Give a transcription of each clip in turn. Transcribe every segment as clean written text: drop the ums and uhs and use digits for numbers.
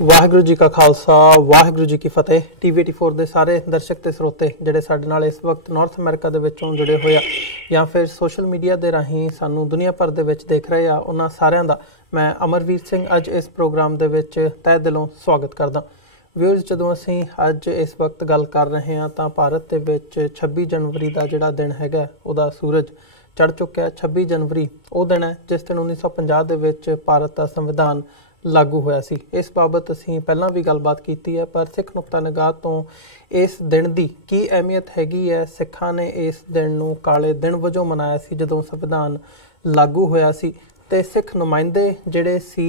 ਵਾਹਿਗੁਰੂ जी का खालसा वाहिगुरू जी की फतेह। TV84 ਦੇ ਸਾਰੇ ਦਰਸ਼ਕ ਤੇ ਸਰੋਤੇ ਜਿਹੜੇ ਸਾਡੇ ਨਾਲ ਇਸ ਵਕਤ ਨਾਰਥ ਅਮਰੀਕਾ ਦੇ ਵਿੱਚੋਂ ਜੁੜੇ ਹੋਏ ਆ ਜਾਂ ਫਿਰ ਸੋਸ਼ਲ ਮੀਡੀਆ ਦੇ ਰਾਹੀਂ ਸਾਨੂੰ ਦੁਨੀਆ ਭਰ ਦੇ ਵਿੱਚ ਦੇਖ ਰਹੇ ਆ, ਉਹਨਾਂ ਸਾਰਿਆਂ ਦਾ ਮੈਂ ਅਮਰਵੀਰ ਸਿੰਘ ਅੱਜ ਇਸ ਪ੍ਰੋਗਰਾਮ ਦੇ ਵਿੱਚ ਤਹਿ ਦਿਲੋਂ ਸਵਾਗਤ ਕਰਦਾ। ਵਿਊਅਰਸ, ਜਦੋਂ ਅਸੀਂ ਅੱਜ ਇਸ ਵਕਤ ਗੱਲ ਕਰ ਰਹੇ ਹਾਂ ਤਾਂ ਭਾਰਤ ਦੇ ਵਿੱਚ 26 ਜਨਵਰੀ ਦਾ ਜਿਹੜਾ ਦਿਨ ਹੈਗਾ ਉਹਦਾ ਸੂਰਜ ਚੜ੍ਹ ਚੁੱਕਿਆ। 26 ਜਨਵਰੀ ਉਹ ਦਿਨ ਹੈ ਜਿਸ ਦਿਨ 1950 ਦੇ ਵਿੱਚ ਭਾਰਤ ਦਾ ਸੰਵਿਧਾਨ लागू होया सी। इस बाबत असीं पहलां भी गलबात कीती है, पर सिख नुक्ता निगाह तो इस दिन की की अहमियत हैगी है। सिखां ने इस दिन नूं काले दिन वजों मनाया सी जदों संविधान लागू होया सी ते सिख नुमाइंदे जिहड़े सी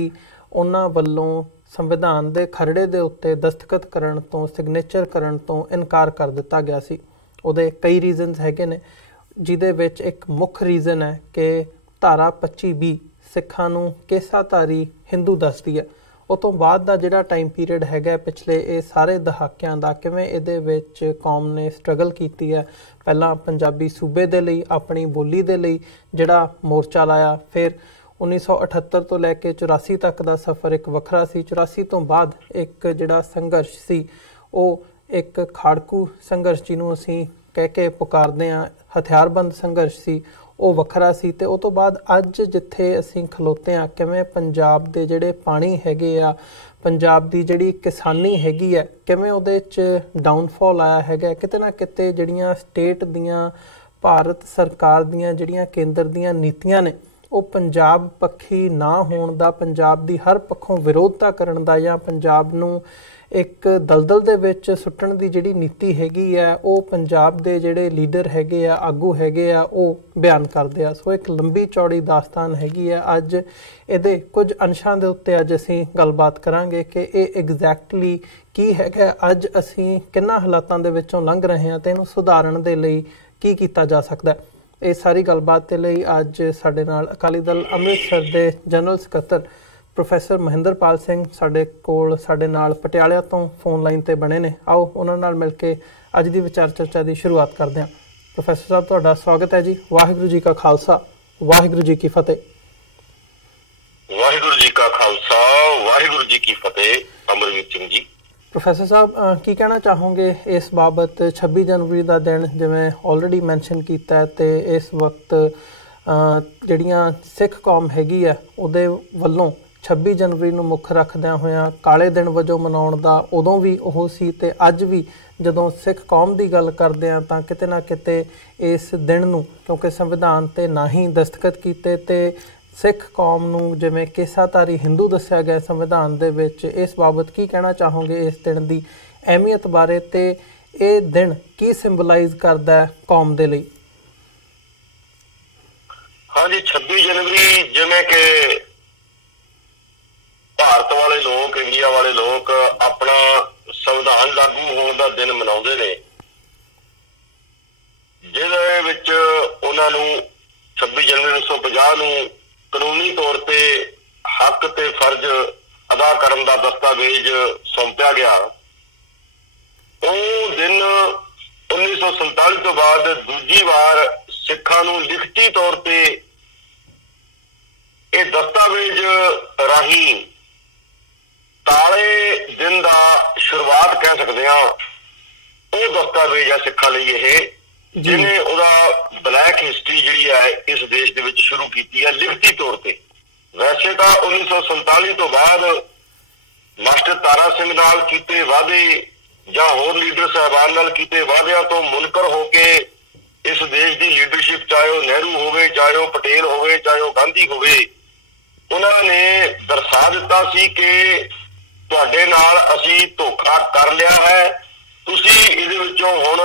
उन्हां वल्लों संविधान दे खरड़े दे उत्ते दस्तखत करन तो सिग्नेचर करन तो इनकार कर दिता गया सी। उहदे कई रीजनस हैगे ने, जिहदे विच एक मुख रीजन है कि धारा 25B सिखां नूं केसाधारी हिंदू दसदी है। उस तो बाद दा जिहड़ा टाइम पीरियड हैगा पिछले ये सारे दहाकियां दा किवें इहदे विच कौम ने स्ट्रगल कीती है। पहलां पंजाबी सूबे दे लई अपनी बोली दे लई जिहड़ा मोर्चा लाया, फिर 1978 तो लैके 84 तक दा सफ़र एक वखरा सी। 84 तो बाद एक जिहड़ा संघर्ष सी वो एक खाड़कू संघर्ष जिहनूं असीं कह के पुकारदे हां, हथियारबंद संघर्ष सी ਉਹ ਵੱਖਰਾ ਸੀ। ਤੇ ਉਸ ਤੋਂ ਬਾਅਦ ਅੱਜ ਜਿੱਥੇ ਅਸੀਂ ਖਲੋਤੇ ਹਾਂ, ਕਿਵੇਂ ਪੰਜਾਬ ਦੇ ਜਿਹੜੇ ਪਾਣੀ ਹੈਗੇ ਆ, ਪੰਜਾਬ ਦੀ ਜਿਹੜੀ ਕਿਸਾਨੀ ਹੈਗੀ ਹੈ, ਕਿਵੇਂ ਉਹਦੇ 'ਚ ਡਾਊਨਫਾਲ ਆਇਆ ਹੈਗਾ। ਕਿਤੇ ਨਾ ਕਿਤੇ ਜਿਹੜੀਆਂ ਸਟੇਟ ਦੀਆਂ, ਭਾਰਤ ਸਰਕਾਰ ਦੀਆਂ ਜਿਹੜੀਆਂ ਕੇਂਦਰ ਦੀਆਂ ਨੀਤੀਆਂ ਨੇ, ਉਹ ਪੰਜਾਬ ਪੱਖੀ ਨਾ ਹੋਣ ਦਾ, ਪੰਜਾਬ ਦੀ ਹਰ ਪੱਖੋਂ ਵਿਰੋਧਤਾ ਕਰਨ ਦਾ, ਜਾਂ ਪੰਜਾਬ ਨੂੰ ਇੱਕ ਦਲਦਲ ਦੇ ਵਿੱਚ ਸੁੱਟਣ ਦੀ ਜਿਹੜੀ ਨੀਤੀ ਹੈਗੀ ਆ, ਉਹ ਪੰਜਾਬ ਦੇ ਜਿਹੜੇ ਲੀਡਰ ਹੈਗੇ ਆ, ਆਗੂ ਹੈਗੇ ਆ, ਉਹ ਬਿਆਨ ਕਰਦੇ ਆ। ਸੋ ਇੱਕ ਲੰਬੀ ਚੌੜੀ ਦਾਸਤਾਨ ਹੈਗੀ ਆ। ਅੱਜ ਇਹਦੇ ਕੁਝ ਅੰਸ਼ਾਂ ਦੇ ਉੱਤੇ ਅੱਜ ਅਸੀਂ ਗੱਲਬਾਤ ਕਰਾਂਗੇ ਕਿ ਇਹ ਐਗਜ਼ੈਕਟਲੀ ਕੀ ਹੈਗਾ, ਅੱਜ ਅਸੀਂ ਕਿੰਨਾਂ ਹਾਲਾਤਾਂ ਦੇ ਵਿੱਚੋਂ ਲੰਘ ਰਹੇ ਹਾਂ ਤੇ ਇਹਨੂੰ ਸੁਧਾਰਨ ਦੇ ਲਈ ਕੀ ਕੀਤਾ ਜਾ ਸਕਦਾ। ਇਹ ਸਾਰੀ ਗੱਲਬਾਤ ਦੇ ਲਈ ਅੱਜ ਸਾਡੇ ਨਾਲ ਅਕਾਲੀ ਦਲ ਅੰਮ੍ਰਿਤਸਰ ਦੇ ਜਨਰਲ ਸਕੱਤਰ ਪ੍ਰੋਫੈਸਰ ਮਹਿੰਦਰਪਾਲ ਸਿੰਘ ਸਾਡੇ ਕੋਲ, ਸਾਡੇ ਨਾਲ ਪਟਿਆਲੇ ਤੋਂ ਫੋਨ ਲਾਈਨ ਤੇ ਬਣੇ ਨੇ। ਆਓ ਉਹਨਾਂ ਨਾਲ ਮਿਲ ਕੇ ਅੱਜ ਦੀ ਵਿਚਾਰ ਚਰਚਾ ਦੀ ਸ਼ੁਰੂਆਤ ਕਰਦੇ ਹਾਂ। ਪ੍ਰੋਫੈਸਰ ਸਾਹਿਬ, ਤੁਹਾਡਾ ਸਵਾਗਤ ਹੈ ਜੀ। ਵਾਹਿਗੁਰੂ ਜੀ ਕਾ ਖਾਲਸਾ ਵਾਹਿਗੁਰੂ ਜੀ ਕੀ ਫਤਿਹ। ਵਾਹਿਗੁਰੂ ਜੀ ਕਾ ਖਾਲਸਾ ਵਾਹਿਗੁਰੂ ਜੀ ਕੀ ਫਤਿਹ। ਅਮਰਵੀਰ ਸਿੰਘ ਜੀ। ਪ੍ਰੋਫੈਸਰ ਸਾਹਿਬ, ਕੀ ਕਹਿਣਾ ਚਾਹੋਗੇ ਇਸ ਬਾਬਤ? 26 ਜਨਵਰੀ ਦਾ ਦਿਨ ਜਿਵੇਂ ਆਲਰੇਡੀ ਮੈਂਸ਼ਨ ਕੀਤਾ, ਤੇ ਇਸ ਵਕਤ ਜਿਹੜੀਆਂ ਸਿੱਖ ਕੌਮ ਹੈਗੀ ਆ ਉਹਦੇ ਵੱਲੋਂ 26 ਜਨਵਰੀ ਨੂੰ ਮੁੱਖ ਰੱਖਦਿਆਂ ਹੋਇਆਂ ਕਾਲੇ ਦਿਨ ਵਜੋਂ ਮਨਾਉਣ ਦਾ ਉਦੋਂ ਵੀ ਉਹ ਸੀ, ਤੇ ਅੱਜ ਵੀ ਜਦੋਂ ਸਿੱਖ ਕੌਮ ਦੀ ਗੱਲ ਕਰਦੇ ਹਾਂ ਤਾਂ ਕਿਤੇ ਨਾ ਕਿਤੇ ਇਸ ਦਿਨ ਨੂੰ, ਕਿਉਂਕਿ ਸੰਵਿਧਾਨ 'ਤੇ ਨਾ ਹੀ ਦਸਤਖਤ ਕੀਤੇ ਤੇ ਸਿੱਖ ਕੌਮ ਨੂੰ ਜਿਵੇਂ ਕੇਸਾਧਾਰੀ ਹਿੰਦੂ ਦੱਸਿਆ ਗਿਆ ਸੰਵਿਧਾਨ ਦੇ ਵਿੱਚ, ਇਸ ਬਾਬਤ ਕੀ ਕਹਿਣਾ ਚਾਹੋਗੇ ਇਸ ਦਿਨ ਦੀ ਅਹਿਮੀਅਤ ਬਾਰੇ, ਤੇ ਇਹ ਦਿਨ ਕੀ ਸਿੰਬਲਾਈਜ਼ ਕਰਦਾ ਹੈ ਕੌਮ ਦੇ ਲਈ? ਹਾਂਜੀ, 26 ਜਨਵਰੀ ਜਿਵੇਂ ਕਿ ਭਾਰਤ ਵਾਲੇ ਲੋਕ, ਇੰਡੀਆ ਵਾਲੇ ਲੋਕ ਆਪਣਾ ਸੰਵਿਧਾਨ ਲਾਗੂ ਹੋਣ ਦਾ ਦਿਨ ਮਨਾਉਂਦੇ ਨੇ, ਜਿਹਦੇ ਵਿੱਚ ਉਹਨਾਂ ਨੂੰ 26 ਜਨਵਰੀ 1950 ਨੂੰ ਕਾਨੂੰਨੀ ਤੌਰ ਤੇ ਹੱਕ ਤੇ ਫਰਜ਼ ਅਦਾ ਕਰਨ ਦਾ ਦਸਤਾਵੇਜ਼ ਸੌਂਪਿਆ ਗਿਆ। ਉਹ ਦਿਨ 1947 ਤੋਂ ਬਾਅਦ ਦੂਜੀ ਵਾਰ ਸਿੱਖਾਂ ਨੂੰ ਲਿਖਤੀ ਤੌਰ ਤੇ ਇਹ ਦਸਤਾਵੇਜ਼ ਰਾਹੀਂ ਕਾਲੇ ਦਿਨ ਦਾ ਸ਼ੁਰੂਆਤ ਕਹਿ ਸਕਦੇ ਹਾਂ, ਉਹ ਦਸਤਾਵੇਜ਼ ਆ ਸਿੱਖਾਂ ਲਈ ਇਹ, ਜਿਹਨੇ ਉਹਦਾ ਬਲੈਕ ਹਿਸਟਰੀ ਜਿਹੜੀ ਹੈ ਇਸ ਦੇਸ਼ ਦੇ ਵਿੱਚ ਸ਼ੁਰੂ ਕੀਤੀ ਹੈ ਲਿਖਤੀ ਤੌਰ ਤੇ। ਵੈਸੇ ਤਾਂ 1947 ਤੋਂ ਬਾਅਦ ਮਾਸਟਰ ਤਾਰਾ ਸਿੰਘ ਨਾਲ ਕੀਤੇ ਵਾਅਦੇ ਜਾਂ ਹੋਰ ਲੀਡਰ ਸਾਹਿਬਾਨ ਨਾਲ ਕੀਤੇ ਵਾਅਦਿਆਂ ਤੋਂ ਮੁਨਕਰ ਹੋ ਕੇ ਇਸ ਦੇਸ਼ ਦੀ ਲੀਡਰਸ਼ਿਪ, ਚਾਹੇ ਉਹ ਨਹਿਰੂ ਹੋਵੇ, ਚਾਹੇ ਉਹ ਪਟੇਲ ਹੋਵੇ, ਚਾਹੇ ਉਹ ਗਾਂਧੀ ਹੋਵੇ, ਉਹਨਾਂ ਨੇ ਦਰਸਾ ਦਿੱਤਾ ਸੀ ਕਿ ਤੁਹਾਡੇ ਨਾਲ ਅਸੀਂ ਧੋਖਾ ਕਰ ਲਿਆ ਹੈ, ਤੁਸੀਂ ਇਹਦੇ ਵਿੱਚੋਂ ਹੁਣ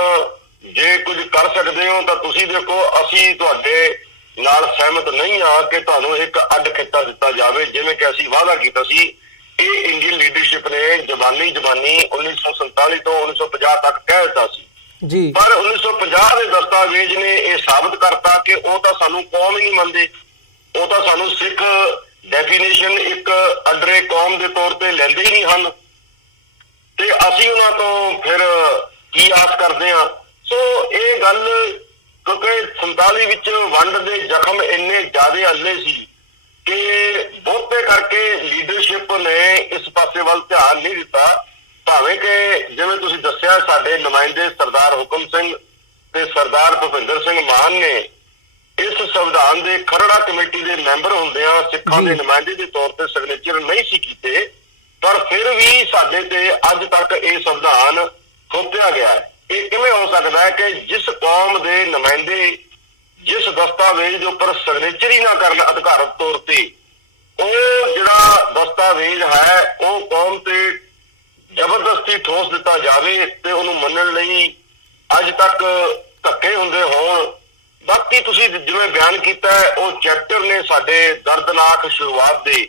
ਜੇ ਕੁਝ ਕਰ ਸਕਦੇ ਹੋ ਤਾਂ ਤੁਸੀਂ ਦੇਖੋ, ਅਸੀਂ ਤੁਹਾਡੇ ਨਾਲ ਸਹਿਮਤ ਨਹੀਂ ਆ ਕਿ ਤੁਹਾਨੂੰ ਇੱਕ ਅੱਡ ਖਿੱਤਾ ਦਿੱਤਾ ਜਾਵੇ, ਜਿਵੇਂ ਕਿ ਅਸੀਂ ਵਾਅਦਾ ਕੀਤਾ ਸੀ। ਇਹ ਇੰਡੀਅਨ ਲੀਡਰਸ਼ਿਪ ਨੇ ਜ਼ਬਾਨੀ 1947 ਤੋਂ 1950 ਤੱਕ ਕਹਿ ਦਿੱਤਾ ਸੀ ਜੀ, ਪਰ 1950 ਦੇ ਦਸਤਾਵੇਜ਼ ਨੇ ਇਹ ਸਾਬਤ ਕਰਤਾ ਕਿ ਉਹ ਤਾਂ ਸਾਨੂੰ ਕੌਮ ਹੀ ਨਹੀਂ ਮੰਨਦੇ, ਉਹ ਤਾਂ ਸਾਨੂੰ ਸਿੱਖ ਡੈਫੀਨੇਸ਼ਨ ਇੱਕ ਅੰਡਰੇ ਕੌਮ ਦੇ ਤੌਰ ਤੇ ਲੈਂਦੇ ਹੀ ਨਹੀਂ ਹਨ, ਤੇ ਅਸੀਂ ਉਹਨਾਂ ਤੋਂ ਫਿਰ ਕੀ ਆਸ ਕਰਦੇ ਹਾਂ। ਸੋ ਇਹ ਗੱਲ, ਕਿਉਂਕਿ 47 ਵਿੱਚ ਵੰਡ ਦੇ ਜ਼ਖਮ ਇੰਨੇ ਜ਼ਿਆਦਾ ਹੱਲੇ ਸੀ ਕਿ ਬਹੁਤੇ ਕਰਕੇ ਲੀਡਰਸ਼ਿਪ ਨੇ ਇਸ ਪਾਸੇ ਵੱਲ ਧਿਆਨ ਨਹੀਂ ਦਿੱਤਾ, ਭਾਵੇਂ ਕਿ ਜਿਵੇਂ ਤੁਸੀਂ ਦੱਸਿਆ ਸਾਡੇ ਨੁਮਾਇੰਦੇ ਸਰਦਾਰ ਹੁਕਮ ਸਿੰਘ ਤੇ ਸਰਦਾਰ ਭੁਪਿੰਦਰ ਸਿੰਘ ਮਾਨ ਨੇ ਇਸ ਸੰਵਿਧਾਨ ਦੇ ਖਰੜਾ ਕਮੇਟੀ ਦੇ ਮੈਂਬਰ ਹੁੰਦਿਆਂ ਸਿੱਖਾਂ ਦੇ ਨੁਮਾਇੰਦੇ ਦੇ ਤੌਰ ਤੇ ਸਿਗਨੇਚਰ ਨਹੀਂ ਸੀ ਕੀਤੇ, ਪਰ ਫਿਰ ਵੀ ਸਾਡੇ ਤੇ ਅੱਜ ਤੱਕ ਇਹ ਸੰਵਿਧਾਨ ਥੋਪਿਆ ਗਿਆ ਹੈ। ਇਹ ਕਿਵੇਂ ਹੋ ਸਕਦਾ ਹੈ ਕਿ ਜਿਸ ਕੌਮ ਦੇ ਨੁਮਾਇੰਦੇ ਜਿਸ ਦਸਤਾਵੇਜ਼ ਦੇ ਉੱਪਰ ਸਿਗਨੇਚਰ ਹੀ ਨਾ ਕਰਨ ਅਧਿਕਾਰਤ ਤੌਰ ਤੇ, ਉਹ ਜਿਹੜਾ ਦਸਤਾਵੇਜ਼ ਹੈ ਉਹ ਕੌਮ ਤੇ ਜ਼ਬਰਦਸਤੀ ਠੋਸ ਦਿੱਤਾ ਜਾਵੇ ਤੇ ਉਹਨੂੰ ਮੰਨਣ ਲਈ ਅੱਜ ਤੱਕ ਧੱਕੇ ਹੁੰਦੇ ਹੋਣ। ਬਾਕੀ ਤੁਸੀਂ ਜਿਵੇਂ ਬਿਆਨ ਕੀਤਾ ਉਹ ਚੈਪਟਰ ਨੇ ਸਾਡੇ ਦਰਦਨਾਕ ਸ਼ੁਰੂਆਤ ਦੇ,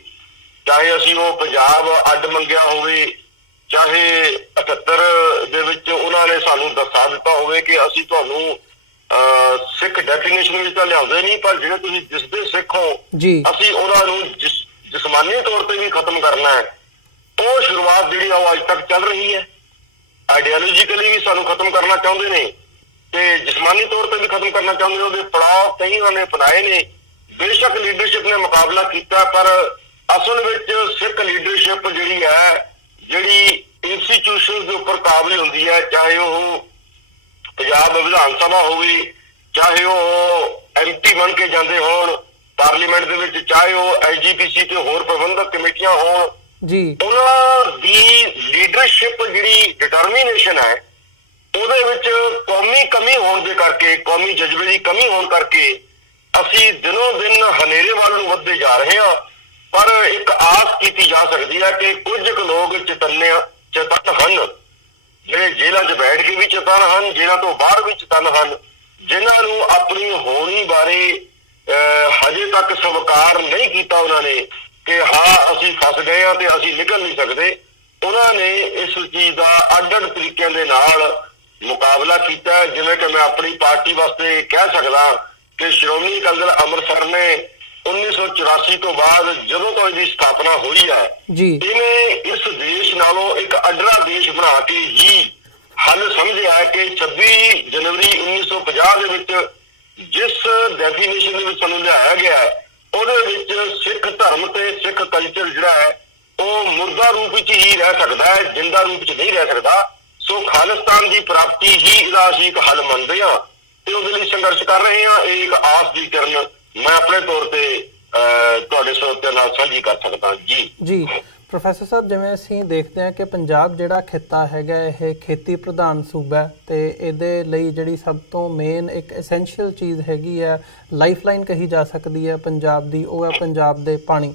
ਚਾਹੇ ਅਸੀਂ ਉਹ ਪੰਜਾਬ ਅੱਡ ਮੰਗਿਆ ਹੋਵੇ, ਚਾਹੇ 78 ਦੇ ਵਿੱਚ ਉਹਨਾਂ ਨੇ ਸਾਨੂੰ ਦੱਸਾ ਦਿੱਤਾ ਹੋਵੇ ਕਿ ਅਸੀਂ ਤੁਹਾਨੂੰ ਸਿੱਖ ਡੈਫੀਨੇਸ਼ਨ ਵਿੱਚ ਤਾਂ ਲਿਆਉਂਦੇ ਨਹੀਂ, ਪਰ ਜਿਹੜੇ ਤੁਸੀਂ ਦਿਸਦੇ ਸਿੱਖ ਹੋ ਅਸੀਂ ਉਹਨਾਂ ਨੂੰ ਜਿਸਮਾਨੀ ਤੌਰ ਤੇ ਵੀ ਖਤਮ ਕਰਨਾ ਹੈ। ਉਹ ਸ਼ੁਰੂਆਤ ਜਿਹੜੀ ਉਹ ਅੱਜ ਤੱਕ ਚੱਲ ਰਹੀ ਹੈ। ਆਈਡੀਓਲੋਜੀਕਲੀ ਵੀ ਸਾਨੂੰ ਖਤਮ ਕਰਨਾ ਚਾਹੁੰਦੇ ਨੇ ਤੇ ਜਿਸਮਾਨੀ ਤੌਰ ਤੇ ਵੀ ਖਤਮ ਕਰਨਾ ਚਾਹੁੰਦੇ ਨੇ। ਉਹਦੇ ਪੜਾਅ ਕਈ ਉਹਨਾਂ ਨੇ ਅਪਣਾਏ ਨੇ। ਬੇਸ਼ੱਕ ਲੀਡਰਸ਼ਿਪ ਨੇ ਮੁਕਾਬਲਾ ਕੀਤਾ, ਪਰ ਅਸਲ ਵਿੱਚ ਸਿੱਖ ਲੀਡਰਸ਼ਿਪ ਜਿਹੜੀ ਹੈ, ਜਿਹੜੀ ਇੰਸਟੀਟਿਊਸ਼ਨ ਦੇ ਉੱਪਰ ਕਾਬਲ ਹੁੰਦੀ ਹੈ, ਚਾਹੇ ਉਹ ਪੰਜਾਬ ਵਿਧਾਨ ਸਭਾ ਹੋਵੇ, ਚਾਹੇ ਉਹ MP ਬਣ ਕੇ ਜਾਂਦੇ ਹੋਣ ਪਾਰਲੀਮੈਂਟ ਦੇ ਵਿੱਚ, ਚਾਹੇ ਉਹ SGPC ਤੇ ਹੋਰ ਪ੍ਰਬੰਧਕ ਕਮੇਟੀਆਂ ਹੋਣ, ਉਹਨਾਂ ਦੀ ਲੀਡਰਸ਼ਿਪ ਜਿਹੜੀ ਡਿਟਰਮੀਨੇਸ਼ਨ ਹੈ ਉਹਦੇ ਵਿੱਚ ਕੌਮੀ ਕਮੀ ਹੋਣ ਦੇ ਕਰਕੇ, ਕੌਮੀ ਜਜ਼ਬੇ ਦੀ ਕਮੀ ਹੋਣ ਕਰਕੇ ਅਸੀਂ ਦਿਨੋਂ ਦਿਨ ਹਨੇਰੇ ਵੱਲ ਨੂੰ ਵੱਧਦੇ ਜਾ ਰਹੇ ਹਾਂ। ਪਰ ਇੱਕ ਆਸ ਕੀਤੀ ਜਾ ਸਕਦੀ ਹੈ ਕਿ ਕੁਝ ਕੁ ਲੋਕ ਚੇਤਨ ਹਨ, ਜਿਹੜੇ ਜੇਲ੍ਹਾਂ 'ਚ ਬੈਠ ਕੇ ਵੀ ਚੇਤਨ ਹਨ, ਜੇਲ੍ਹਾਂ ਤੋਂ ਬਾਹਰ ਵੀ ਚੇਤਨ ਹਨ, ਜਿਨ੍ਹਾਂ ਨੂੰ ਆਪਣੀ ਹੋਣੀ ਬਾਰੇ ਹਜੇ ਤੱਕ ਸਵੀਕਾਰ ਨਹੀਂ ਕੀਤਾ ਉਹਨਾਂ ਨੇ ਕਿ ਹਾਂ ਅਸੀਂ ਫਸ ਗਏ ਹਾਂ ਤੇ ਅਸੀਂ ਨਿਕਲ ਨਹੀਂ ਸਕਦੇ। ਉਹਨਾਂ ਨੇ ਇਸ ਚੀਜ਼ ਦਾ ਅੱਡ-ਅੱਡ ਤਰੀਕਿਆਂ ਦੇ ਨਾਲ ਮੁਕਾਬਲਾ ਕੀਤਾ। ਜਿਵੇਂ ਕਿ ਮੈਂ ਆਪਣੀ ਪਾਰਟੀ ਵਾਸਤੇ ਕਹਿ ਸਕਦਾ ਕਿ ਸ਼੍ਰੋਮਣੀ ਅਕਾਲੀ ਦਲ ਅੰਮ੍ਰਿਤਸਰ ਨੇ 1984 ਤੋਂ ਬਾਅਦ ਜਦੋਂ ਤੋਂ ਇਹਦੀ ਸਥਾਪਨਾ ਹੋਈ ਹੈ, ਇਹਨੇ ਇਸ ਦੇਸ਼ ਨਾਲੋਂ ਇੱਕ ਅੱਡਰਾ ਦੇਸ਼ ਬਣਾ ਕੇ ਹੀ ਹੱਲ ਸਮਝਿਆ ਕਿ 26 ਜਨਵਰੀ 1950 ਦੇ ਵਿੱਚ ਜਿਸ ਡੈਫੀਨੇਸ਼ਨ ਦੇ ਵਿੱਚ ਸਾਨੂੰ ਲਿਆਇਆ ਗਿਆ ਹੈ, ਉਹਦੇ ਵਿੱਚ ਸਿੱਖ ਧਰਮ ਤੇ ਸਿੱਖ ਕਲਚਰ ਜਿਹੜਾ ਹੈ ਉਹ ਮੁਰਦਾ ਰੂਪ ਵਿੱਚ ਹੀ ਰਹਿ ਸਕਦਾ ਹੈ, ਜਿੰਦਾ ਰੂਪ ਵਿੱਚ ਨਹੀਂ ਰਹਿ ਸਕਦਾ। ਸੋ ਖਾਲਿਸਤਾਨ ਦੀ ਪ੍ਰਾਪਤੀ ਹੀ ਇਹਦਾ ਅਸੀਂ ਇੱਕ ਹੱਲ ਮੰਨਦੇ ਹਾਂ ਤੇ ਉਹਦੇ ਲਈ ਸੰਘਰਸ਼ ਕਰ ਰਹੇ ਹਾਂ। ਇਹ ਇੱਕ ਆਸ ਦੀ ਕਿਰਨ ਮੈਂ ਆਪਣੇ ਤੌਰ ਤੇ ਤੁਹਾਡੇ ਸਰੋਤਿਆਂ ਨਾਲ ਸਾਂਝੀ ਕਰ ਸਕਦਾ। ਜੀ ਪ੍ਰੋਫੈਸਰ ਸਾਹਿਬ, ਜਿਵੇਂ ਅਸੀਂ ਦੇਖਦੇ ਹਾਂ ਕਿ ਪੰਜਾਬ ਜਿਹੜਾ ਖਿੱਤਾ ਹੈਗਾ ਇਹ ਖੇਤੀ ਪ੍ਰਧਾਨ ਸੂਬਾ ਹੈ ਤੇ ਇਹਦੇ ਲਈ ਜਿਹੜੀ ਸਭ ਤੋਂ ਮੇਨ ਇੱਕ ਐਸੈਂਸ਼ੀਅਲ ਚੀਜ਼ ਹੈਗੀ ਹੈ, ਲਾਈਫਲਾਈਨ ਕਹੀ ਜਾ ਸਕਦੀ ਹੈ ਪੰਜਾਬ ਦੀ, ਉਹ ਹੈ ਪੰਜਾਬ ਦੇ ਪਾਣੀ।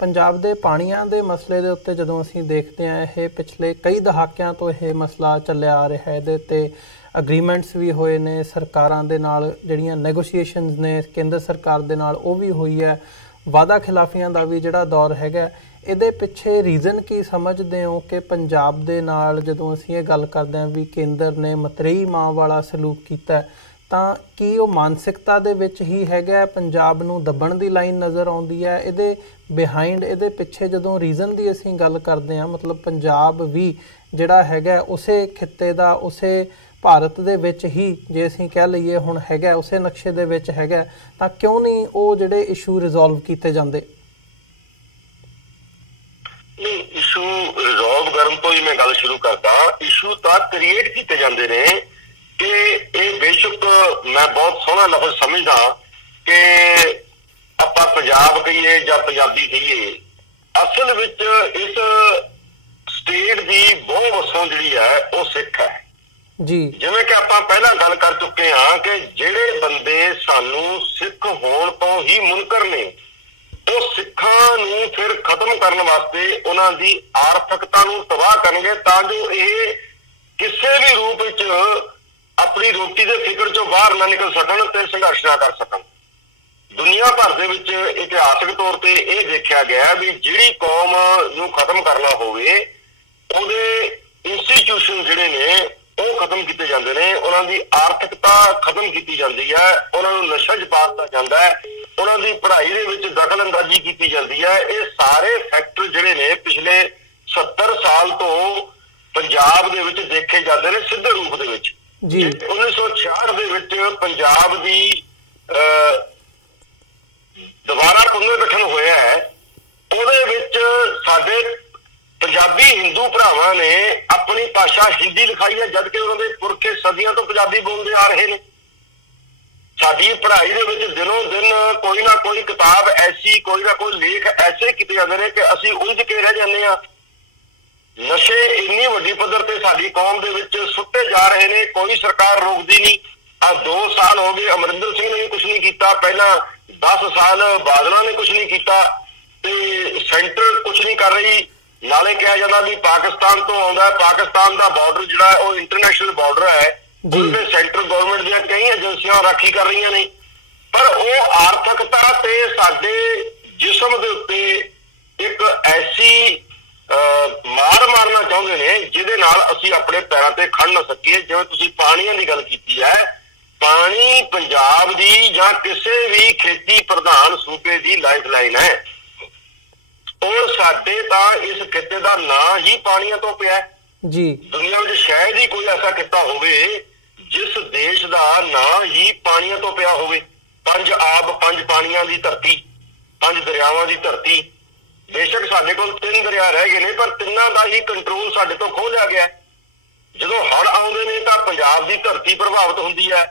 ਪੰਜਾਬ ਦੇ ਪਾਣੀਆਂ ਦੇ ਮਸਲੇ ਦੇ ਉੱਤੇ ਜਦੋਂ ਅਸੀਂ ਦੇਖਦੇ ਹਾਂ, ਇਹ ਪਿਛਲੇ ਕਈ ਦਹਾਕਿਆਂ ਤੋਂ ਇਹ ਮਸਲਾ ਚੱਲਿਆ ਆ ਰਿਹਾ ਹੈ। ਇਹਦੇ ਉੱਤੇ ਅਗਰੀਮੈਂਟਸ ਵੀ ਹੋਏ ਨੇ ਸਰਕਾਰਾਂ ਦੇ ਨਾਲ, ਜਿਹੜੀਆਂ ਨੈਗੋਸ਼ੀਏਸ਼ਨਸ ਨੇ ਕੇਂਦਰ ਸਰਕਾਰ ਦੇ ਨਾਲ ਉਹ ਵੀ ਹੋਈ ਹੈ, ਵਾਅਦਾ ਖਿਲਾਫੀਆਂ ਦਾ ਵੀ ਜਿਹੜਾ ਦੌਰ ਹੈਗਾ। ਇਹਦੇ ਪਿੱਛੇ ਰੀਜ਼ਨ ਕੀ ਸਮਝਦੇ ਹੋ ਕਿ ਪੰਜਾਬ ਦੇ ਨਾਲ ਜਦੋਂ ਅਸੀਂ ਇਹ ਗੱਲ ਕਰਦੇ ਹਾਂ ਵੀ ਕੇਂਦਰ ਨੇ ਮਤਰੇਈ ਮਾਂ ਵਾਲਾ ਸਲੂਕ ਕੀਤਾ, ਤਾਂ ਕੀ ਉਹ ਮਾਨਸਿਕਤਾ ਦੇ ਵਿੱਚ ਹੀ ਹੈਗਾ, ਪੰਜਾਬ ਨੂੰ ਦੱਬਣ ਦੀ ਲਾਈਨ ਨਜ਼ਰ ਆਉਂਦੀ ਹੈ? ਇਹਦੇ ਬਿਹਾਈਂਡ, ਇਹਦੇ ਪਿੱਛੇ ਜਦੋਂ ਰੀਜ਼ਨ ਦੀ ਅਸੀਂ ਗੱਲ ਕਰਦੇ ਹਾਂ, ਮਤਲਬ ਪੰਜਾਬ ਵੀ ਜਿਹੜਾ ਹੈਗਾ ਉਸੇ ਖਿੱਤੇ ਦਾ, ਉਸੇ ਭਾਰਤ ਦੇ ਵਿੱਚ ਹੀ ਜੇ ਅਸੀਂ ਕਹਿ ਲਈਏ ਹੁਣ ਹੈਗਾ, ਉਸੇ ਨਕਸ਼ੇ ਦੇ ਵਿੱਚ ਹੈਗਾ, ਤਾਂ ਕਿਉਂ ਨਹੀਂ ਉਹ ਜਿਹੜੇ ਇਸ਼ੂ ਰਿਜ਼ੋਲਵ ਕੀਤੇ ਜਾਂਦੇ? ਨਹੀਂ, ਇਸ਼ੂ ਰਿਜ਼ੋਲਵ ਕਰਨ ਤੋਂ ਹੀ ਮੈਂ ਗੱਲ ਸ਼ੁਰੂ ਕਰਦਾ। ਇਸ਼ੂ ਤਾਂ ਕ੍ਰੀਏਟ ਕੀਤੇ ਜਾਂਦੇ ਨੇ ਕਿ ਇਹ ਬੇਸ਼ੱਕ ਮੈਂ ਬਹੁਤ ਸੋਹਣਾ ਲਫ਼ਜ਼ ਸਮਝਦਾ ਕਿ ਆਪਾਂ ਪੰਜਾਬ ਕਹੀਏ ਜਾਂ ਪੰਜਾਬੀ ਕਹੀਏ, ਅਸਲ ਵਿੱਚ ਇਸ ਸਟੇਟ ਦੀ ਬਹੁ ਵਸੋਂ ਜਿਹੜੀ ਹੈ ਉਹ ਸਿੱਖ ਹੈ। ਜਿਵੇਂ ਕਿ ਆਪਾਂ ਪਹਿਲਾਂ ਗੱਲ ਕਰ ਚੁੱਕੇ ਹਾਂ ਕਿ ਜਿਹੜੇ ਬੰਦੇ ਸਾਨੂੰ ਸਿੱਖ ਹੋਣ ਤੋਂ ਹੀ ਮੁਨਕਰ ਨੇ, ਉਹ ਸਿੱਖਾਂ ਨੂੰ ਫਿਰ ਖਤਮ ਕਰਨ ਵਾਸਤੇ ਉਹਨਾਂ ਦੀ ਆਰਥਿਕਤਾ ਨੂੰ ਤਬਾਹ ਕਰਨਗੇ ਤਾਂ ਜੋ ਇਹ ਕਿਸੇ ਵੀ ਰੂਪ ਵਿੱਚ ਆਪਣੀ ਰੋਟੀ ਦੇ ਫਿਕਰ ਚੋਂ ਬਾਹਰ ਨਾ ਨਿਕਲ ਸਕਣ ਤੇ ਸੰਘਰਸ਼ ਨਾ ਕਰ ਸਕਣ। ਦੁਨੀਆ ਭਰ ਦੇ ਵਿੱਚ ਇਤਿਹਾਸਕ ਤੌਰ ਤੇ ਇਹ ਦੇਖਿਆ ਗਿਆ ਵੀ ਜਿਹੜੀ ਕੌਮ ਨੂੰ ਖਤਮ ਕਰਨਾ ਹੋਵੇ ਉਹਦੇ ਇੰਸਟੀਟਿਊਸ਼ਨ ਜਿਹੜੇ ਨੇ ਉਹ ਖਤਮ ਕੀਤੇ ਜਾਂਦੇ ਨੇ, ਉਹਨਾਂ ਦੀ ਆਰਥਿਕਤਾ ਖਤਮ ਕੀਤੀ ਜਾਂਦੀ ਹੈ, ਉਹਨਾਂ ਨੂੰ ਨਸ਼ਾ 'ਚ ਪਾ ਦਿੱਤਾ ਜਾਂਦਾ ਹੈ, ਉਹਨਾਂ ਦੀ ਪੜ੍ਹਾਈ ਦੇ ਵਿੱਚ ਦਖਲ ਅੰਦਾਜ਼ੀ ਕੀਤੀ ਜਾਂਦੀ ਹੈ। ਇਹ ਸਾਰੇ ਫੈਕਟਰ ਜਿਹੜੇ ਨੇ ਪਿਛਲੇ 70 ਸਾਲ ਤੋਂ ਪੰਜਾਬ ਦੇ ਵਿੱਚ ਦੇਖੇ ਜਾਂਦੇ ਨੇ ਸਿੱਧੇ ਰੂਪ ਦੇ ਵਿੱਚ। 1966 ਦੇ ਵਿੱਚ ਪੰਜਾਬ ਦੀ ਦੁਬਾਰਾ ਪੁਨਰ ਗਠਨ ਹੋਇਆ ਹੈ, ਉਹਦੇ ਵਿੱਚ ਸਾਡੇ ਪੰਜਾਬ ਜਾਂ ਹਿੰਦੀ ਲਿਖਾਈ ਹੈ, ਜਦ ਕਿ ਉਹਨਾਂ ਦੇ ਪੁਰਖੇ ਸਦੀਆਂ ਤੋਂ ਪੰਜਾਬੀ ਬੋਲਦੇ ਆ ਰਹੇ ਨੇ। ਸਾਡੀ ਪੜ੍ਹਾਈ ਦੇ ਵਿੱਚ ਦਿਨੋਂ ਦਿਨ ਕੋਈ ਨਾ ਕੋਈ ਕਿਤਾਬ ਐਸੀ, ਕੋਈ ਨਾ ਕੋਈ ਲੇਖ ਐਸੇ ਕੀਤੇ ਜਾਂਦੇ ਨੇ ਕਿ ਅਸੀਂ ਉਲਝ ਕੇ ਰਹਿ ਜਾਂਦੇ ਹਾਂ। ਨਸ਼ੇ ਇੰਨੀ ਵੱਡੀ ਪੱਧਰ ਤੇ ਸਾਡੀ ਕੌਮ ਦੇ ਵਿੱਚ ਸੁੱਟੇ ਜਾ ਰਹੇ ਨੇ, ਕੋਈ ਸਰਕਾਰ ਰੋਕਦੀ ਨਹੀਂ। ਆ 2 ਸਾਲ ਹੋ ਗਏ ਅਮਰਿੰਦਰ ਸਿੰਘ ਨੇ ਵੀ ਕੁਛ ਨਹੀਂ ਕੀਤਾ, ਪਹਿਲਾਂ 10 ਸਾਲ ਬਾਦਲਾਂ ਨੇ ਕੁਛ ਨਹੀਂ ਕੀਤਾ, ਤੇ ਸੈਂਟਰ ਕੁਛ ਨਹੀਂ ਕਰ ਰਹੀ। ਨਾਲੇ ਕਿਹਾ ਜਾਂਦਾ ਵੀ ਪਾਕਿਸਤਾਨ ਤੋਂ ਆਉਂਦਾ, ਪਾਕਿਸਤਾਨ ਦਾ ਬਾਰਡਰ ਜਿਹੜਾ ਉਹ ਇੰਟਰਨੈਸ਼ਨਲ ਬਾਰਡਰ ਹੈ, ਉਹਦੇ ਸੈਂਟਰ ਗਵਰਨਮੈਂਟ ਦੀਆਂ ਕਈ ਏਜੰਸੀਆਂ ਰਾਖੀ ਕਰ ਰਹੀਆਂ ਨੇ। ਪਰ ਉਹ ਆਰਥਿਕਤਾ ਤੇ ਸਾਡੇ ਜਿਸਮ ਦੇ ਉੱਤੇ ਇੱਕ ਐਸੀ ਮਾਰ ਮਾਰਨਾ ਚਾਹੁੰਦੇ ਨੇ ਜਿਹਦੇ ਨਾਲ ਅਸੀਂ ਆਪਣੇ ਪੈਰਾਂ ਤੇ ਖੜ ਨਾ ਸਕੀਏ। ਜਿਵੇਂ ਤੁਸੀਂ ਪਾਣੀਆਂ ਦੀ ਗੱਲ ਕੀਤੀ ਹੈ, ਪਾਣੀ ਪੰਜਾਬ ਦੀ ਜਾਂ ਕਿਸੇ ਵੀ ਖੇਤੀ ਪ੍ਰਧਾਨ ਸੂਬੇ ਦੀ ਲਾਈਫ ਲਾਈਨ ਹੈ, ਔਰ ਸਾਡੇ ਤਾਂ ਇਸ ਖਿੱਤੇ ਦਾ ਨਾਂ ਹੀ ਪਾਣੀਆਂ ਤੋਂ ਪਿਆ ਜੀ। ਦੁਨੀਆ ਵਿੱਚ ਸ਼ਾਇਦ ਹੀ ਕੋਈ ਐਸਾ ਖਿੱਤਾ ਹੋਵੇ ਜਿਸ ਦੇਸ਼ ਦਾ ਨਾਂ ਹੀ ਪਾਣੀਆਂ ਤੋਂ ਪਿਆ ਹੋਵੇ। 5 ਆਬ 5 ਪਾਣੀਆਂ ਦੀ ਧਰਤੀ, 5 ਦਰਿਆਵਾਂ ਦੀ ਧਰਤੀ। ਬੇਸ਼ੱਕ ਸਾਡੇ ਕੋਲ 3 ਦਰਿਆ ਰਹਿ ਗਏ ਨੇ, ਪਰ ਤਿੰਨਾਂ ਦਾ ਹੀ ਕੰਟਰੋਲ ਸਾਡੇ ਤੋਂ ਖੋਹ ਲਿਆ ਗਿਆ। ਜਦੋਂ ਹੜ੍ਹ ਆਉਂਦੇ ਨੇ ਤਾਂ ਪੰਜਾਬ ਦੀ ਧਰਤੀ ਪ੍ਰਭਾਵਿਤ ਹੁੰਦੀ ਹੈ।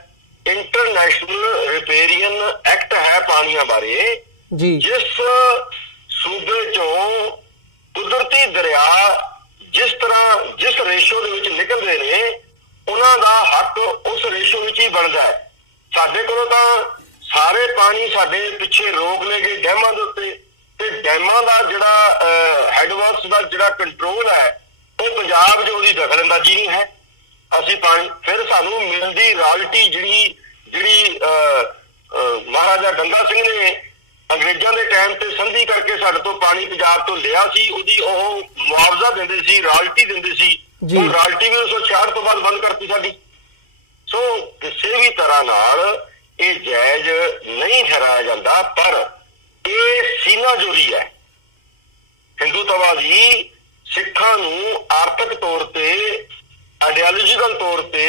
ਇੰਟਰਨੈਸ਼ਨਲ ਰਿਪੇਰੀਅਨ ਐਕਟ ਹੈ ਪਾਣੀਆਂ ਬਾਰੇ, ਜਿਸ ਸੂਬੇ ਚੋਂ ਕੁਦਰਤੀ ਦਰਿਆ ਜਿਸ ਰੇਸ਼ੋ ਦੇ ਵਿੱਚ ਨਿਕਲਦੇ ਨੇ, ਉਹਨਾਂ ਦਾ ਹੱਕ ਉਸ ਰੇਸ਼ੋ ਵਿੱਚ ਹੀ ਬਣਦਾ ਹੈ। ਸਾਡੇ ਕੋਲੋਂ ਤਾਂ ਸਾਰੇ ਪਾਣੀ ਸਾਡੇ ਪਿੱਛੇ ਰੋਕ ਲਏ ਗਏ ਡੈਮਾਂ ਦੇ ਉੱਤੇ, ਤੇ ਡੈਮਾਂ ਦਾ ਜਿਹੜਾ ਹੈਡਵਰਕਸ ਦਾ ਜਿਹੜਾ ਕੰਟਰੋਲ ਹੈ ਉਹ ਪੰਜਾਬ 'ਚ ਉਹਦੀ ਦਖਲਅੰਦਾਜ਼ੀ ਨਹੀਂ ਹੈ। ਅਸੀਂ ਪਾਣੀ ਫਿਰ ਸਾਨੂੰ ਮਿਲਦੀ ਰਾਇਲਟੀ ਜਿਹੜੀ ਮਹਾਰਾਜਾ ਗੰਗਾ ਸਿੰਘ ਨੇ ਅੰਗਰੇਜ਼ਾਂ ਦੇ ਟਾਈਮ ਤੇ ਸੰਧੀ ਕਰਕੇ ਸਾਡੇ ਤੋਂ ਪਾਣੀ ਪੰਜਾਬ ਤੋਂ ਲਿਆ ਸੀ, ਉਹਦੀ ਉਹ ਮੁਆਵਜ਼ਾ ਦਿੰਦੇ ਸੀ, ਰਾਇਲਟੀ ਦਿੰਦੇ ਸੀ। ਉਹ ਰਾਇਲਟੀ ਵੀ 1966 ਤੋਂ ਬਾਅਦ ਬੰਦ ਕਰਤੀ ਸਾਡੀ। ਸੋ ਕਿਸੇ ਵੀ ਤਰ੍ਹਾਂ ਨਾਲ ਇਹ ਜਾਇਜ਼ ਨਹੀਂ ਠਹਿਰਾਇਆ ਜਾਂਦਾ, ਪਰ ਇਹ ਸੀਨਾਜੋਰੀ ਹੈ ਹਿੰਦੂਤਵਾ ਦੀ। ਸਿੱਖਾਂ ਨੂੰ ਆਰਥਿਕ ਤੌਰ ਤੇ, ਆਈਡੀਓਲੋਜੀਕਲ ਤੌਰ ਤੇ,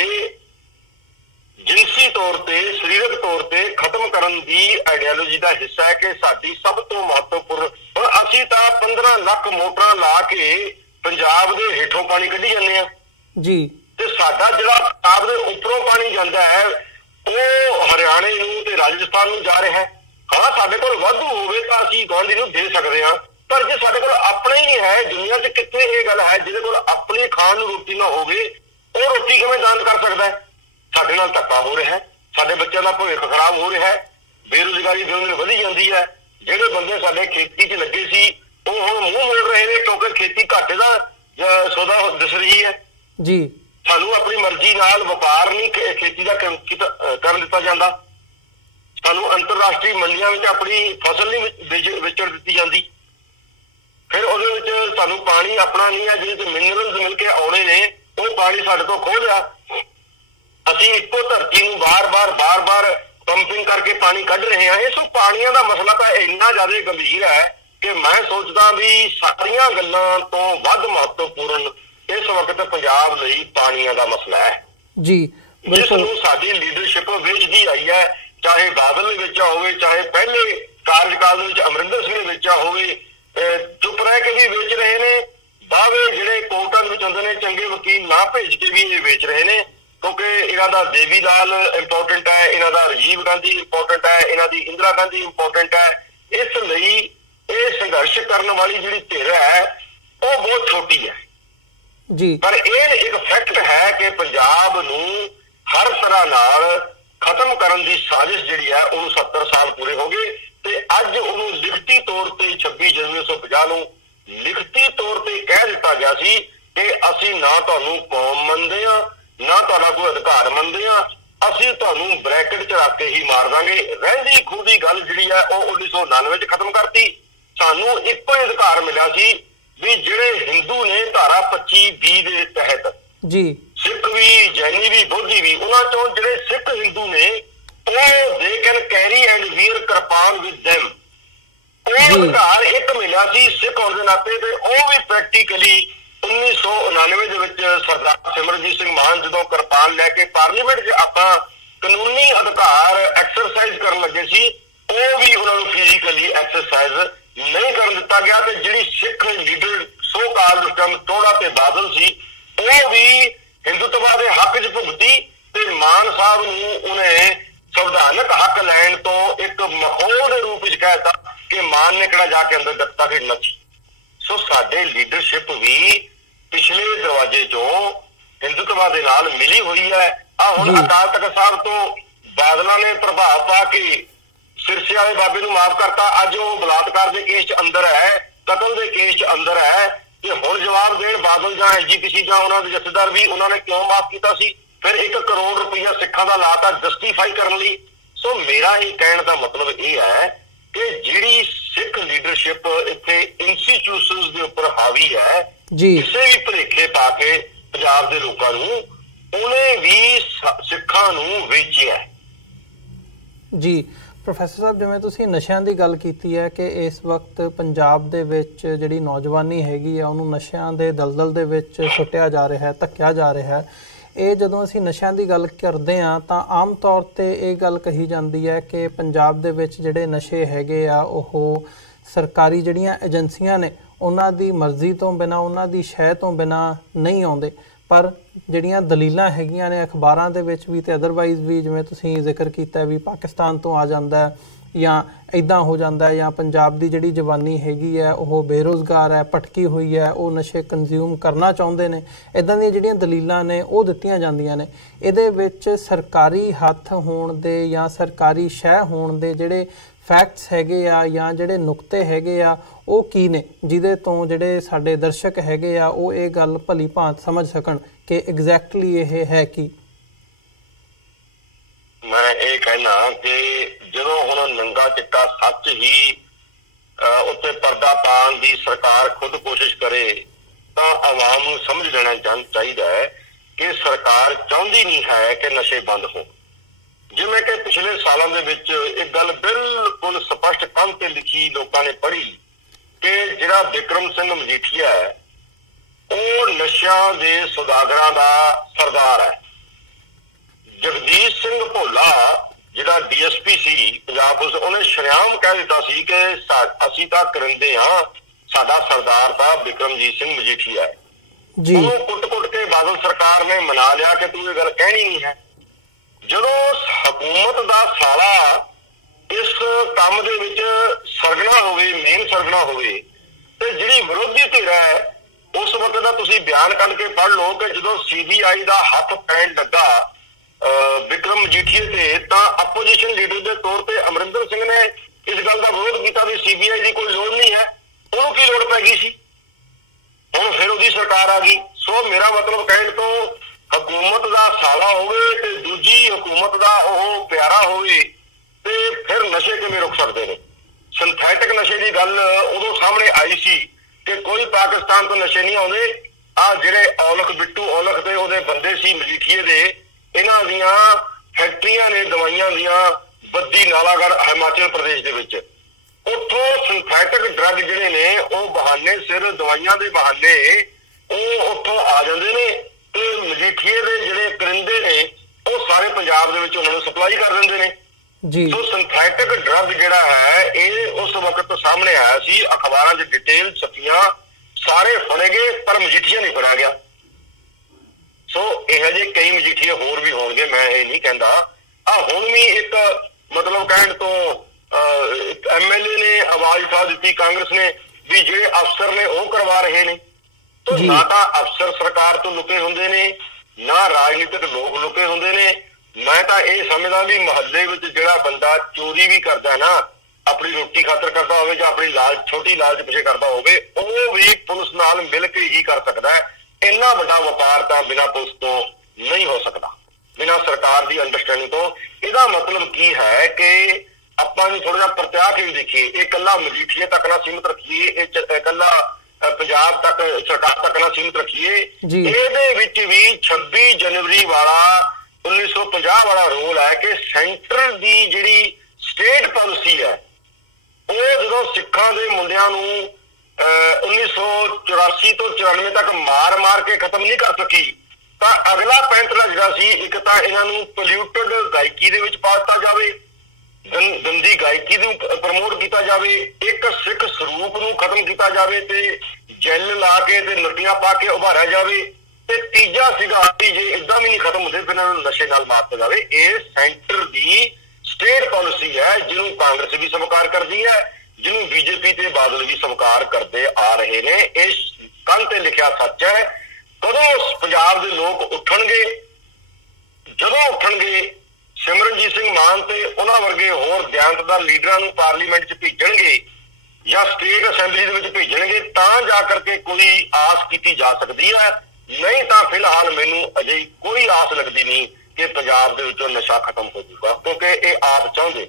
ਜਿਨਸੀ ਤੌਰ ਤੇ, ਸਰੀਰਕ ਤੌਰ ਤੇ ਖਤਮ ਕਰਨ ਦੀ ਆਈਡੀਓਲੋਜੀ ਦਾ ਹਿੱਸਾ ਹੈ ਕਿ ਸਾਡੀ ਸਭ ਤੋਂ ਮਹੱਤਵਪੂਰਨ। ਹੁਣ ਅਸੀਂ ਤਾਂ 15 ਲੱਖ ਮੋਟਰਾਂ ਲਾ ਕੇ ਪੰਜਾਬ ਦੇ ਹੇਠੋਂ ਪਾਣੀ ਕੱਢੀ ਜਾਂਦੇ ਆ ਜੀ, ਤੇ ਸਾਡਾ ਜਿਹੜਾ ਪੰਜਾਬ ਦੇ ਉੱਪਰੋਂ ਪਾਣੀ ਜਾਂਦਾ ਹੈ ਉਹ ਹਰਿਆਣੇ ਨੂੰ ਤੇ ਰਾਜਸਥਾਨ ਨੂੰ ਜਾ ਰਿਹਾ ਹੈ। ਹਾਂ, ਸਾਡੇ ਕੋਲ ਵਾਧੂ ਹੋਵੇ ਤਾਂ ਅਸੀਂ ਗੁਆਂਢੀ ਨੂੰ ਦੇ ਸਕਦੇ ਹਾਂ, ਪਰ ਜੇ ਸਾਡੇ ਕੋਲ ਆਪਣਾ ਹੀ ਨਹੀਂ ਹੈ, ਦੁਨੀਆ 'ਚ ਕਿੱਥੇ ਇਹ ਗੱਲ ਹੈ ਜਿਹਦੇ ਕੋਲ ਆਪਣੀ ਖਾਣ ਨੂੰ ਰੋਟੀ ਨਾ ਹੋਵੇ, ਉਹ ਰੋਟੀ ਕਿਵੇਂ ਦਾਨ ਕਰ ਸਕਦਾ ਹੈ? ਸਾਡੇ ਨਾਲ ਧੱਕਾ ਹੋ ਰਿਹਾ ਹੈ, ਸਾਡੇ ਬੱਚਿਆਂ ਦਾ ਭਵਿੱਖ ਖਰਾਬ ਹੋ ਰਿਹਾ ਹੈ, ਬੇਰੁਜ਼ਗਾਰੀ ਦਿਨੋਂ ਦਿਨ ਵਧੀ ਜਾਂਦੀ ਹੈ। ਜਿਹੜੇ ਬੰਦੇ ਸਾਡੇ ਖੇਤੀ 'ਚ ਲੱਗੇ ਸੀ ਉਹ ਹੁਣ ਮੂੰਹ ਮੋੜ ਰਹੇ ਨੇ ਕਿਉਂਕਿ ਖੇਤੀ ਘਾਟੇ ਦਾ ਸੌਦਾ ਦਿਸ ਰਹੀ ਹੈ ਜੀ। ਸਾਨੂੰ ਆਪਣੀ ਮਰਜ਼ੀ ਨਾਲ ਵਪਾਰ ਨਹੀਂ ਖੇਤੀ ਦਾ ਕਰਨ ਦਿੱਤਾ ਜਾਂਦਾ। ਸਾਨੂੰ ਅੰਤਰਰਾਸ਼ਟਰੀ ਮੰਡੀਆਂ ਵਿੱਚ ਆਪਣੀ ਫਸਲ ਨਹੀਂ ਵੇਚਣ ਦਿੱਤੀ ਜਾਂਦੀ। ਫਿਰ ਉਹਦੇ ਵਿੱਚ ਸਾਨੂੰ ਪਾਣੀ ਆਪਣਾ ਨਹੀਂ ਹੈ, ਜਿਹਦੇ 'ਚ ਮਿਨਰਲਸ ਮਿਲ ਕੇ ਆਉਣੇ ਨੇ, ਉਹ ਪਾਣੀ ਸਾਡੇ ਤੋਂ ਖੋਹ ਲਿਆ। ਅਸੀਂ ਇੱਕੋ ਧਰਤੀ ਨੂੰ ਬਾਰ-ਬਾਰ ਪੰਪਿੰਗ ਕਰਕੇ ਪਾਣੀ ਕੱਢ ਰਹੇ ਹਾਂ। ਇਸ ਪਾਣੀਆਂ ਦਾ ਮਸਲਾ ਤਾਂ ਇੰਨਾ ਜ਼ਿਆਦਾ ਗੰਭੀਰ ਹੈ ਕਿ ਮੈਂ ਸੋਚਦਾ ਵੀ ਸਾਰੀਆਂ ਗੱਲਾਂ ਤੋਂ ਵੱਧ ਮਹੱਤਵਪੂਰਨ ਇਸ ਵਕਤ ਪੰਜਾਬ ਲਈ ਪਾਣੀਆਂ ਦਾ ਮਸਲਾ ਹੈ ਜੀ। ਜਿਸ ਨੂੰ ਸਾਡੀ ਲੀਡਰਸ਼ਿਪ ਵੇਚਦੀ ਆਈ ਹੈ, ਚਾਹੇ ਬਾਦਲ ਦੇ ਵਿੱਚ ਹੋਵੇ, ਚਾਹੇ ਪਹਿਲੇ ਕਾਰਜਕਾਲ ਦੇ ਵਿੱਚ ਅਮਰਿੰਦਰ ਸਿੰਘ ਦੇ ਵਿੱਚ ਹੋਵੇ। ਚੁੱਪ ਰਹਿ ਕੇ ਵੀ ਵੇਚ ਰਹੇ ਨੇ, ਦਾਅਵੇ ਜਿਹੜੇ ਕੋਰਟਾਂ ਵਿੱਚ ਹੁੰਦੇ ਨੇ ਚੰਗੇ ਵਕੀਲ ਨਾ ਭੇਜ ਕੇ ਵੀ ਇਹ ਵੇਚ ਰਹੇ ਨੇ, ਕਿਉਂਕਿ ਇਹਨਾਂ ਦਾ ਦੇਵੀ ਲਾਲ ਇੰਪੋਰਟੈਂਟ ਹੈ, ਇਹਨਾਂ ਦਾ ਰਾਜੀਵ ਗਾਂਧੀ ਇੰਪੋਰਟੈਂਟ ਹੈ, ਇਹਨਾਂ ਦੀ ਇੰਦਰਾ ਗਾਂਧੀ ਇੰਪੋਰਟੈਂਟ ਹੈ। ਇਸ ਲਈ ਇਹ ਸੰਘਰਸ਼ ਕਰਨ ਵਾਲੀ ਜਿਹੜੀ ਧਿਰ ਹੈ ਉਹ ਬਹੁਤ ਛੋਟੀ ਹੈ ਜੀ, ਪਰ ਇਹ ਇੱਕ ਫੈਕਟ ਹੈ ਕਿ ਪੰਜਾਬ ਨੂੰ ਹਰ ਤਰ੍ਹਾਂ ਨਾਲ ਖਤਮ ਕਰਨ ਦੀ ਸਾਜ਼ਿਸ਼ ਜਿਹੜੀ ਹੈ ਉਹਨੂੰ 70 ਸਾਲ ਪੂਰੇ ਹੋ ਗਏ, ਤੇ ਅੱਜ ਉਹਨੂੰ ਲਿਖਤੀ ਤੌਰ ਤੇ 26 ਜਨਵਰੀ 1950 ਨੂੰ ਲਿਖਤੀ ਤੌਰ ਤੇ ਕਹਿ ਦਿੱਤਾ ਗਿਆ ਸੀ ਕਿ ਅਸੀਂ ਨਾ ਤੁਹਾਨੂੰ ਕੌਮ ਮੰਨਦੇ ਹਾਂ, ਨਾ ਤੁਹਾਡਾ ਕੋਈ ਅਧਿਕਾਰ ਮੰਨਦੇ ਹਾਂ, ਅਸੀਂ ਤੁਹਾਨੂੰ ਬ੍ਰੈਕਟ 'ਚ ਰੱਖ ਕੇ ਹੀ ਮਾਰ ਦਾਂਗੇ। ਰਹਿੰਦੀ ਖੂਦੀ ਗੱਲ ਜਿਹੜੀ ਹੈ ਉਹ 1999 'ਚ ਖਤਮ ਕਰਤੀ। ਸਾਨੂੰ ਇੱਕੋ ਹੀ ਅਧਿਕਾਰ ਮਿਲਿਆ ਸੀ ਵੀ ਜਿਹੜੇ ਹਿੰਦੂ ਨੇ ਧਾਰਾ 25B ਦੇ ਤਹਿਤ ਜੀ, ਸਿੱਖ ਵੀ, ਜੈਨੀ ਵੀ, ਬੋਧੀ ਵੀ, ਉਹਨਾਂ ਚੋਂ ਜਿਹੜੇ ਸਿੱਖ ਹਿੰਦੂ ਨੇ ਉਹ they can carry and wear kirpan with them, ਉਹ ਅਧਿਕਾਰ ਇੱਕ ਮਿਲਿਆ ਸੀ ਸਿੱਖ ਹੋਣ ਦੇ ਨਾਤੇ। ਤੇ ਉਹ ਵੀ ਪ੍ਰੈਕਟੀਕਲੀ 1999 ਦੇ ਵਿੱਚ ਸਰਦਾਰ ਸਿਮਰਨਜੀਤ ਸਿੰਘ ਮਾਨ ਜਦੋਂ ਕਿਰਪਾਨ ਲੈ ਕੇ ਪਾਰਲੀਮੈਂਟ 'ਚ ਆਪਾਂ ਕਾਨੂੰਨੀ ਅਧਿਕਾਰ ਐਕਸਰਸਾਈਜ਼ ਕਰਨ ਲੱਗੇ ਸੀ, ਉਹ ਵੀ ਉਹਨਾਂ ਨੂੰ ਫਿਜ਼ੀਕਲੀ ਐਕਸਰਸਾਈਜ਼ ਨਹੀਂ ਕਰਨ ਦਿੱਤਾ ਗਿਆ। ਤੇ ਜਿਹੜੀ ਸਿੱਖ ਲੀਡਰ ਸੋ ਕਾਲ ਉਸ ਟਾਈਮ ਟੋੜਾ ਤੇ ਬਾਦਲ ਸੀ, ਉਹ ਵੀ ਹਿੰਦੂਤਵਾ ਦੇ ਹੱਕ 'ਚ ਭੁਗਤੀ ਤੇ ਮਾਨ ਸਾਹਿਬ ਨੂੰ ਉਹਨੇ ਸੰਵਿਧਾਨਕ ਹੱਕ ਲੈਣ ਤੋਂ ਇੱਕ ਮਖੌਲ ਦੇ ਰੂਪ ਵਿੱਚ ਕਹਿਤਾ ਕਿ ਮਾਨ ਨੇ ਕਿਹੜਾ ਜਾ ਕੇ ਅੰਦਰ ਗੱਤਾ ਖੇਡਣਾ ਸੀ। ਸੋ ਸਾਡੇ ਲੀਡਰਸ਼ਿਪ ਵੀ ਪਿਛਲੇ ਦਰਵਾਜ਼ੇ ਚੋਂ ਹਿੰਦੂਤਵਾ ਦੇ ਨਾਲ ਮਿਲੀ ਹੋਈ ਹੈ। ਹੁਣ ਅਕਾਲ ਤਖਤ ਸਾਹਿਬ ਤੋਂ ਬਾਦਲਾਂ ਨੇ ਪ੍ਰਭਾਵ ਪਾ ਕੇ ਸਿਰਸੇ ਵਾਲੇ ਬਾਬੇ ਨੂੰ ਮਾਫ ਕਰਤਾ, ਅੱਜ ਉਹ ਬਲਾਤਕਾਰ ਦੇ ਕੇਸ 'ਚ ਅੰਦਰ ਹੈ, ਕਤਲ ਦੇ ਕੇਸ 'ਚ ਅੰਦਰ ਹੈ, ਤੇ ਹੁਣ ਜਵਾਬ ਦੇਣ ਬਾਦਲ ਜਾਂ ਐਸਜੀਪੀਸੀ ਜਾਂ ਉਹਨਾਂ ਦੇ ਜਥੇਦਾਰ ਵੀ ਉਹਨਾਂ ਨੇ ਕਿਉਂ ਮਾਫ ਕੀਤਾ ਸੀ। ਫਿਰ 1 ਕਰੋੜ ਰੁਪਈਆ ਸਿੱਖਾਂ ਦਾ ਲਾਤਾ ਜਸਟੀਫਾਈ ਕਰਨ ਲਈ। ਸੋ ਮੇਰਾ ਇਹ ਕਹਿਣ ਦਾ ਮਤਲਬ ਇਹ ਹੈ ਕਿ ਜਿਹੜੀ ਸਿੱਖ ਲੀਡਰਸ਼ਿਪ ਇੱਥੇ ਇੰਸਟੀਟਿਊਸ਼ਨਸ ਦੇ ਉੱਪਰ ਹਾਵੀ ਹੈ, ਕਿਸੇ ਵੀ ਭੁਲੇਖੇ ਪਾ ਕੇ ਪੰਜਾਬ ਦੇ ਲੋਕਾਂ ਨੂੰ, ਉਹਨੇ ਵੀ ਸਿੱਖਾਂ ਨੂੰ ਵੇਚਿਆ ਜੀ। ਪ੍ਰੋਫੈਸਰ ਸਾਹਿਬ, ਜਿਵੇਂ ਤੁਸੀਂ ਨਸ਼ਿਆਂ ਦੀ ਗੱਲ ਕੀਤੀ ਹੈ ਕਿ ਇਸ ਵਕਤ ਪੰਜਾਬ ਦੇ ਵਿੱਚ ਜਿਹੜੀ ਨੌਜਵਾਨੀ ਹੈਗੀ ਆ ਉਹਨੂੰ ਨਸ਼ਿਆਂ ਦੇ ਦਲਦਲ ਦੇ ਵਿੱਚ ਸੁੱਟਿਆ ਜਾ ਰਿਹਾ ਹੈ, ਧੱਕਿਆ ਜਾ ਰਿਹਾ ਹੈ। ਇਹ ਜਦੋਂ ਅਸੀਂ ਨਸ਼ਿਆਂ ਦੀ ਗੱਲ ਕਰਦੇ ਹਾਂ ਤਾਂ ਆਮ ਤੌਰ 'ਤੇ ਇਹ ਗੱਲ ਕਹੀ ਜਾਂਦੀ ਹੈ ਕਿ ਪੰਜਾਬ ਦੇ ਵਿੱਚ ਜਿਹੜੇ ਨਸ਼ੇ ਹੈਗੇ ਆ ਉਹ ਸਰਕਾਰੀ ਜਿਹੜੀਆਂ ਏਜੰਸੀਆਂ ਨੇ ਉਹਨਾਂ ਦੀ ਮਰਜ਼ੀ ਤੋਂ ਬਿਨਾਂ, ਉਹਨਾਂ ਦੀ ਸ਼ਹਿ ਤੋਂ ਬਿਨਾਂ ਨਹੀਂ ਆਉਂਦੇ, ਪਰ ਜਿਹੜੀਆਂ ਦਲੀਲਾਂ ਹੈਗੀਆਂ ਨੇ ਅਖਬਾਰਾਂ ਦੇ ਵਿੱਚ ਵੀ ਤੇ ਅਦਰਵਾਈਜ਼ ਵੀ, ਜਿਵੇਂ ਤੁਸੀਂ ਜ਼ਿਕਰ ਕੀਤਾ ਵੀ ਪਾਕਿਸਤਾਨ ਤੋਂ ਆ ਜਾਂਦਾ ਹੈ ਜਾਂ ਇੱਦਾਂ ਹੋ ਜਾਂਦਾ ਹੈ, ਜਾਂ ਪੰਜਾਬ ਦੀ ਜਿਹੜੀ ਜਵਾਨੀ ਹੈਗੀ ਹੈ ਉਹ ਬੇਰੁਜ਼ਗਾਰ ਹੈ, ਭਟਕੀ ਹੋਈ ਹੈ, ਉਹ ਨਸ਼ੇ ਕੰਜ਼ਿਊਮ ਕਰਨਾ ਚਾਹੁੰਦੇ ਨੇ, ਇੱਦਾਂ ਦੀਆਂ ਜਿਹੜੀਆਂ ਦਲੀਲਾਂ ਨੇ ਉਹ ਦਿੱਤੀਆਂ ਜਾਂਦੀਆਂ ਨੇ। ਇਹਦੇ ਵਿੱਚ ਸਰਕਾਰੀ ਹੱਥ ਹੋਣ ਦੇ ਜਾਂ ਸਰਕਾਰੀ ਸ਼ਹਿ ਹੋਣ ਦੇ ਜਿਹੜੇ ਫੈਕਟਸ ਹੈਗੇ ਆ ਜਾਂ ਜਿਹੜੇ ਨੁਕਤੇ ਹੈਗੇ ਆ ਉਹ ਕੀ ਨੇ, ਜਿਹਦੇ ਤੋਂ ਜਿਹੜੇ ਸਾਡੇ ਦਰਸ਼ਕ ਹੈਗੇ ਆ ਉਹ ਇਹ ਗੱਲ ਭਲੀ ਭਾਂਤ ਸਮਝ ਸਕਣ ਕਿ ਐਗਜ਼ੈਕਟਲੀ ਇਹ ਹੈ ਕੀ? ਮੈਂ ਇਹ ਕਹਿਣਾ ਕਿ ਜਦੋਂ ਹੁਣ ਨੰਗਾ ਚਿੱਟਾ ਸੱਚ ਹੀ ਉੱਤੇ ਪਰਦਾ ਪਾਉਣ ਦੀ ਸਰਕਾਰ ਖੁਦ ਕੋਸ਼ਿਸ਼ ਕਰੇ ਤਾਂ ਆਵਾਮ ਨੂੰ ਸਮਝ ਲੈਣਾ ਚਾਹੀਦਾ ਹੈ ਕਿ ਸਰਕਾਰ ਚਾਹੁੰਦੀ ਨਹੀਂ ਹੈ ਕਿ ਨਸ਼ੇ ਬੰਦ ਹੋਣ। ਜਿਵੇਂ ਕਿ ਪਿਛਲੇ ਸਾਲਾਂ ਦੇ ਵਿੱਚ ਇੱਕ ਗੱਲ ਬਿਲਕੁਲ ਸਪਸ਼ਟ ਕੰਧ ਤੇ ਲਿਖੀ ਲੋਕਾਂ ਨੇ ਪੜ੍ਹੀ ਕਿ ਜਿਹੜਾ ਬਿਕਰਮ ਸਿੰਘ ਮਜੀਠੀਆ ਹੈ ਉਹ ਨਸ਼ਿਆਂ ਦੇ ਸੌਦਾਗਰਾਂ ਦਾ ਸਰਦਾਰ ਹੈ। ਜਗਦੀਸ਼ ਸਿੰਘ ਭੋਲਾ ਜਿਹੜਾ ਡੀਐਸਪੀ ਸੀ ਪੰਜਾਬ ਪੁਲਿਸ, ਉਹਨੇ ਸ਼ਰੇਆਮ ਕਹਿ ਦਿੱਤਾ ਸੀ ਕਿ ਅਸੀਂ ਤਾਂ ਕਰਿੰਦੇ ਹਾਂ, ਸਾਡਾ ਸਰਦਾਰ ਤਾਂ ਬਿਕਰਮਜੀਤ ਸਿੰਘ ਮਜੀਠੀਆ ਹੈ। ਉਹਨੂੰ ਕੁੱਟ-ਕੁੱਟ ਕੇ ਬਾਦਲ ਸਰਕਾਰ ਨੇ ਮਨਾ ਲਿਆ ਕਿ ਤੂੰ ਇਹ ਗੱਲ ਕਹਿਣੀ ਨਹੀਂ ਹੈ। ਜਦੋਂ ਹਕੂਮਤ ਦਾ ਸਾਲਾ ਇਸ ਕੰਮ ਦੇ ਵਿੱਚ ਸਰਗਣਾ ਹੋਵੇ, ਮੇਨ ਸਰਗਣਾ ਹੋਵੇ, ਤੇ ਜਿਹੜੀ ਵਿਰੋਧੀ ਧਿਰ ਹੈ ਉਸ ਵਕਤ ਦਾ ਤੁਸੀਂ ਬਿਆਨ ਕੱਢ ਕੇ ਪੜ੍ਹ ਲਓ ਕਿ ਜਦੋਂ ਸੀਬੀਆਈ ਦਾ ਹੱਥ ਪੈਣ ਲੱਗਾ ਬਿਕਰਮ ਮਜੀਠੀਆ ਤੇ, ਤਾਂ ਆਪੋਜੀਸ਼ਨ ਲੀਡਰ ਦੇ ਤੌਰ ਤੇ ਅਮਰਿੰਦਰ ਸਿੰਘ ਨੇ ਇਸ ਗੱਲ ਦਾ ਵਿਰੋਧ ਕੀਤਾ ਵੀ ਸੀਬੀਆਈ ਦੀ ਕੋਈ ਲੋੜ ਨਹੀਂ ਹੈ। ਉਹਨੂੰ ਕੀ ਲੋੜ ਪੈ ਗਈ ਸੀ? ਹੁਣ ਫਿਰ ਉਹਦੀ ਸਰਕਾਰ ਆ ਗਈ। ਸੋ ਮੇਰਾ ਮਤਲਬ ਕਹਿਣ ਤੋਂ ਹਕੂਮਤ ਦਾ ਸਾਲਾ ਹੋਵੇ ਤੇ ਦੂਜੀ ਹਕੂਮਤ ਦਾ ਉਹ ਪਿਆਰਾ ਹੋਵੇ ਤੇ ਫਿਰ ਨਸ਼ੇ ਕਿਵੇਂ ਰੁਕ ਸਕਦੇ ਨੇ? ਸਿੰਥੈਟਿਕ ਨਸ਼ੇ ਦੀ ਗੱਲ ਉਦੋਂ ਸਾਹਮਣੇ ਆਈ ਸੀ ਕਿ ਕੋਈ ਪਾਕਿਸਤਾਨ ਤੋਂ ਨਸ਼ੇ ਨਹੀਂ ਆਉਂਦੇ। ਜਿਹੜੇ ਔਲਖ ਬਿੱਟੂ ਔਲਖ ਦੇ ਉਹਦੇ ਬੰਦੇ ਸੀ ਮਜੀਠੀਏ ਦੇ, ਇਹਨਾਂ ਦੀਆਂ ਫੈਕਟਰੀਆਂ ਨੇ ਦਵਾਈਆਂ ਦੀਆਂ ਬੱਦੀ ਨਾਲਾਗੜ੍ਹ ਹਿਮਾਚਲ ਪ੍ਰਦੇਸ਼ ਦੇ ਵਿੱਚ। ਉੱਥੋਂ ਸਿੰਥੈਟਿਕ ਡਰੱਗ ਜਿਹੜੇ ਨੇ ਉਹ ਬਹਾਨੇ ਸਿਰ, ਦਵਾਈਆਂ ਦੇ ਬਹਾਨੇ ਉਹ ਉੱਥੋਂ ਆ ਜਾਂਦੇ ਨੇ ਤੇ ਮਜੀਠੀਏ ਦੇ ਜਿਹੜੇ ਕਰਿੰਦੇ ਨੇ ਉਹ ਸਾਰੇ ਪੰਜਾਬ ਦੇ ਵਿੱਚ ਉਹਨਾਂ ਨੂੰ ਸਪਲਾਈ ਕਰ ਦਿੰਦੇ ਨੇ ਜੀ। ਸੋ ਸਿੰਥੈਟਿਕ ਡਰੱਗ ਜਿਹੜਾ ਹੈ ਇਹ ਉਸ ਵਕਤ ਸਾਹਮਣੇ ਆਇਆ ਸੀ, ਅਖਬਾਰਾਂ 'ਚ ਡਿਟੇਲ ਛਪੀਆਂ, ਸਾਰੇ ਫੜੇ ਗਏ, ਪਰ ਮਜੀਠੀਆ ਨਹੀਂ ਫੜਿਆ ਗਿਆ। ਸੋ ਇਹੋ ਜਿਹੇ ਕਈ ਮਜੀਠੀਏ ਹੋਰ ਵੀ ਹੋਣਗੇ, ਮੈਂ ਇਹ ਨਹੀਂ ਕਹਿੰਦਾ। ਹੁਣ ਵੀ ਇੱਕ ਮਤਲਬ ਕਹਿਣ ਤੋਂ ਐਮਐਲਏ ਨੇ ਆਵਾਜ਼ ਉਠਾ ਦਿੱਤੀ ਕਾਂਗਰਸ ਨੇ ਵੀ ਜਿਹੜੇ ਅਫਸਰ ਨੇ ਉਹ ਕਰਵਾ ਰਹੇ ਨੇ। ਤਾਂ ਨਾ ਤਾਂ ਅਫਸਰ ਸਰਕਾਰ ਤੋਂ ਲੁਕੇ ਹੁੰਦੇ ਨੇ, ਨਾ ਰਾਜਨੀਤਿਕ ਲੋਕ ਲੁਕੇ ਹੁੰਦੇ ਨੇ। ਮੈਂ ਤਾਂ ਇਹ ਸਮਝਦਾ ਵੀ ਮੁਹੱਲੇ ਵਿੱਚ ਜਿਹੜਾ ਬੰਦਾ ਚੋਰੀ ਵੀ ਕਰਦਾ ਨਾ, ਆਪਣੀ ਰੋਟੀ ਖਾਤਰ ਕਰਦਾ ਹੋਵੇ ਜਾਂ ਆਪਣੀ ਛੋਟੀ ਲਾਲਚ ਪਿੱਛੇ ਕਰਦਾ ਹੋਵੇ, ਉਹ ਵੀ ਪੁਲਿਸ ਨਾਲ ਮਿਲ ਕੇ ਹੀ ਕਰ ਸਕਦਾ ਹੈ। ਇੰਨਾ ਵੱਡਾ ਵਪਾਰ ਤਾਂ ਬਿਨਾਂ ਪੁਲਿਸ ਤੋਂ ਨਹੀਂ ਹੋ ਸਕਦਾ, ਬਿਨਾਂ ਸਰਕਾਰ ਦੀ ਅੰਡਰਸਟੈਂਡਿੰਗ ਤੋਂ। ਇਹਦਾ ਮਤਲਬ ਕੀ ਹੈ ਕਿ ਆਪਾਂ ਨੂੰ ਥੋੜਾ ਜਿਹਾ ਪ੍ਰਤਿਆਹ ਕੇ ਦੇਖੀਏ। ਇਹ ਇਕੱਲਾ ਮਜੀਠੀਏ ਤੱਕ ਨਾ ਸੀਮਿਤ ਰੱਖੀਏ, ਇਹ ਇਕੱਲਾ ਪੰਜਾਬ ਤੱਕ ਸਰਕਾਰ ਤੱਕ ਨਾ ਸੀਮਿਤ ਰੱਖੀਏ। ਇਹਦੇ ਵਿੱਚ ਵੀ 26 ਜਨਵਰੀ ਵਾਲਾ 1950 ਵਾਲਾ ਰੂਲ ਹੈ ਕਿ ਸੈਂਟਰ ਦੀ ਜਿਹੜੀ ਸਟੇਟ ਪਾਲਿਸੀ ਹੈ ਉਹ ਜਦੋਂ ਸਿੱਖਾਂ ਦੇ ਮੁੰਡਿਆਂ ਨੂੰ 1984 ਤੋਂ 94 ਤੱਕ ਮਾਰ ਕੇ ਖਤਮ ਨਹੀਂ ਕਰ ਸਕੀ, ਤਾਂ ਅਗਲਾ ਪੈਂਤੜਾ ਜਿਹੜਾ ਸੀ, ਇੱਕ ਤਾਂ ਇਹਨਾਂ ਨੂੰ ਪੋਲਿਊਟਡ ਗਾਇਕੀ ਦੇ ਵਿੱਚ ਪਾ ਦਿੱਤਾ ਜਾਵੇ, ਗੰਦੀ ਗਾਇਕੀ ਨੂੰ ਪ੍ਰਮੋਟ ਕੀਤਾ ਜਾਵੇ, ਇੱਕ ਸਿੱਖ ਸਰੂਪ ਨੂੰ ਖਤਮ ਕੀਤਾ ਜਾਵੇ ਤੇ ਜੈਲ ਲਾ ਕੇ ਤੇ ਨੱਤੀਆਂ ਪਾ ਕੇ ਉਭਾਰਿਆ ਜਾਵੇ। ਤੇ ਤੀਜਾ ਸੀਗਾ ਕਿ ਜੇ ਇਦਾਂ ਵੀ ਨਹੀਂ ਖਤਮ ਹੁੰਦੇ ਫਿਰ ਇਹਨਾਂ ਨੂੰ ਨਸ਼ੇ ਨਾਲ ਮਾਰਤਾ ਜਾਵੇ। ਇਹ ਸੈਂਟਰ ਦੀ ਸਟੇਟ ਪਾਲਿਸੀ ਹੈ ਜਿਹਨੂੰ ਕਾਂਗਰਸ ਵੀ ਸਵੀਕਾਰ ਕਰਦੀ ਹੈ, ਜਿਹਨੂੰ ਬੀਜੇਪੀ ਤੇ ਬਾਦਲ ਵੀ ਸਵੀਕਾਰ ਕਰਦੇ ਆ ਰਹੇ ਨੇ। ਇਹ ਕੰਨ ਤੇ ਲਿਖਿਆ ਸੱਚ ਹੈ। ਕਦੋਂ ਪੰਜਾਬ ਦੇ ਲੋਕ ਉੱਠਣਗੇ, ਜਦੋਂ ਉੱਠਣਗੇ ਸਿਮਰਨਜੀਤ ਸਿੰਘ ਮਾਨ ਤੇ ਉਹਨਾਂ ਵਰਗੇ ਹੋਰ ਦਿਆਨਤਦਾਰ ਲੀਡਰਾਂ ਨੂੰ ਪਾਰਲੀਮੈਂਟ 'ਚ ਭੇਜਣਗੇ ਜਾਂ ਸਟੇਟ ਅਸੈਂਬਲੀ ਦੇ ਵਿੱਚ ਭੇਜਣਗੇ ਤਾਂ ਜਾ ਕਰਕੇ ਕੋਈ ਆਸ ਕੀਤੀ ਜਾ ਸਕਦੀ ਹੈ। ਨਹੀਂ ਤਾਂ ਫਿਲਹਾਲ ਮੈਨੂੰ ਅਜੇ ਕੋਈ ਆਸ ਲੱਗਦੀ ਨਹੀਂ ਕਿ ਪੰਜਾਬ ਦੇ ਵਿੱਚੋਂ ਨਸ਼ਾ ਖਤਮ ਹੋ ਜਾਊਗਾ, ਕਿਉਂਕਿ ਇਹ ਆਪ ਚਾਹੁੰਦੇ।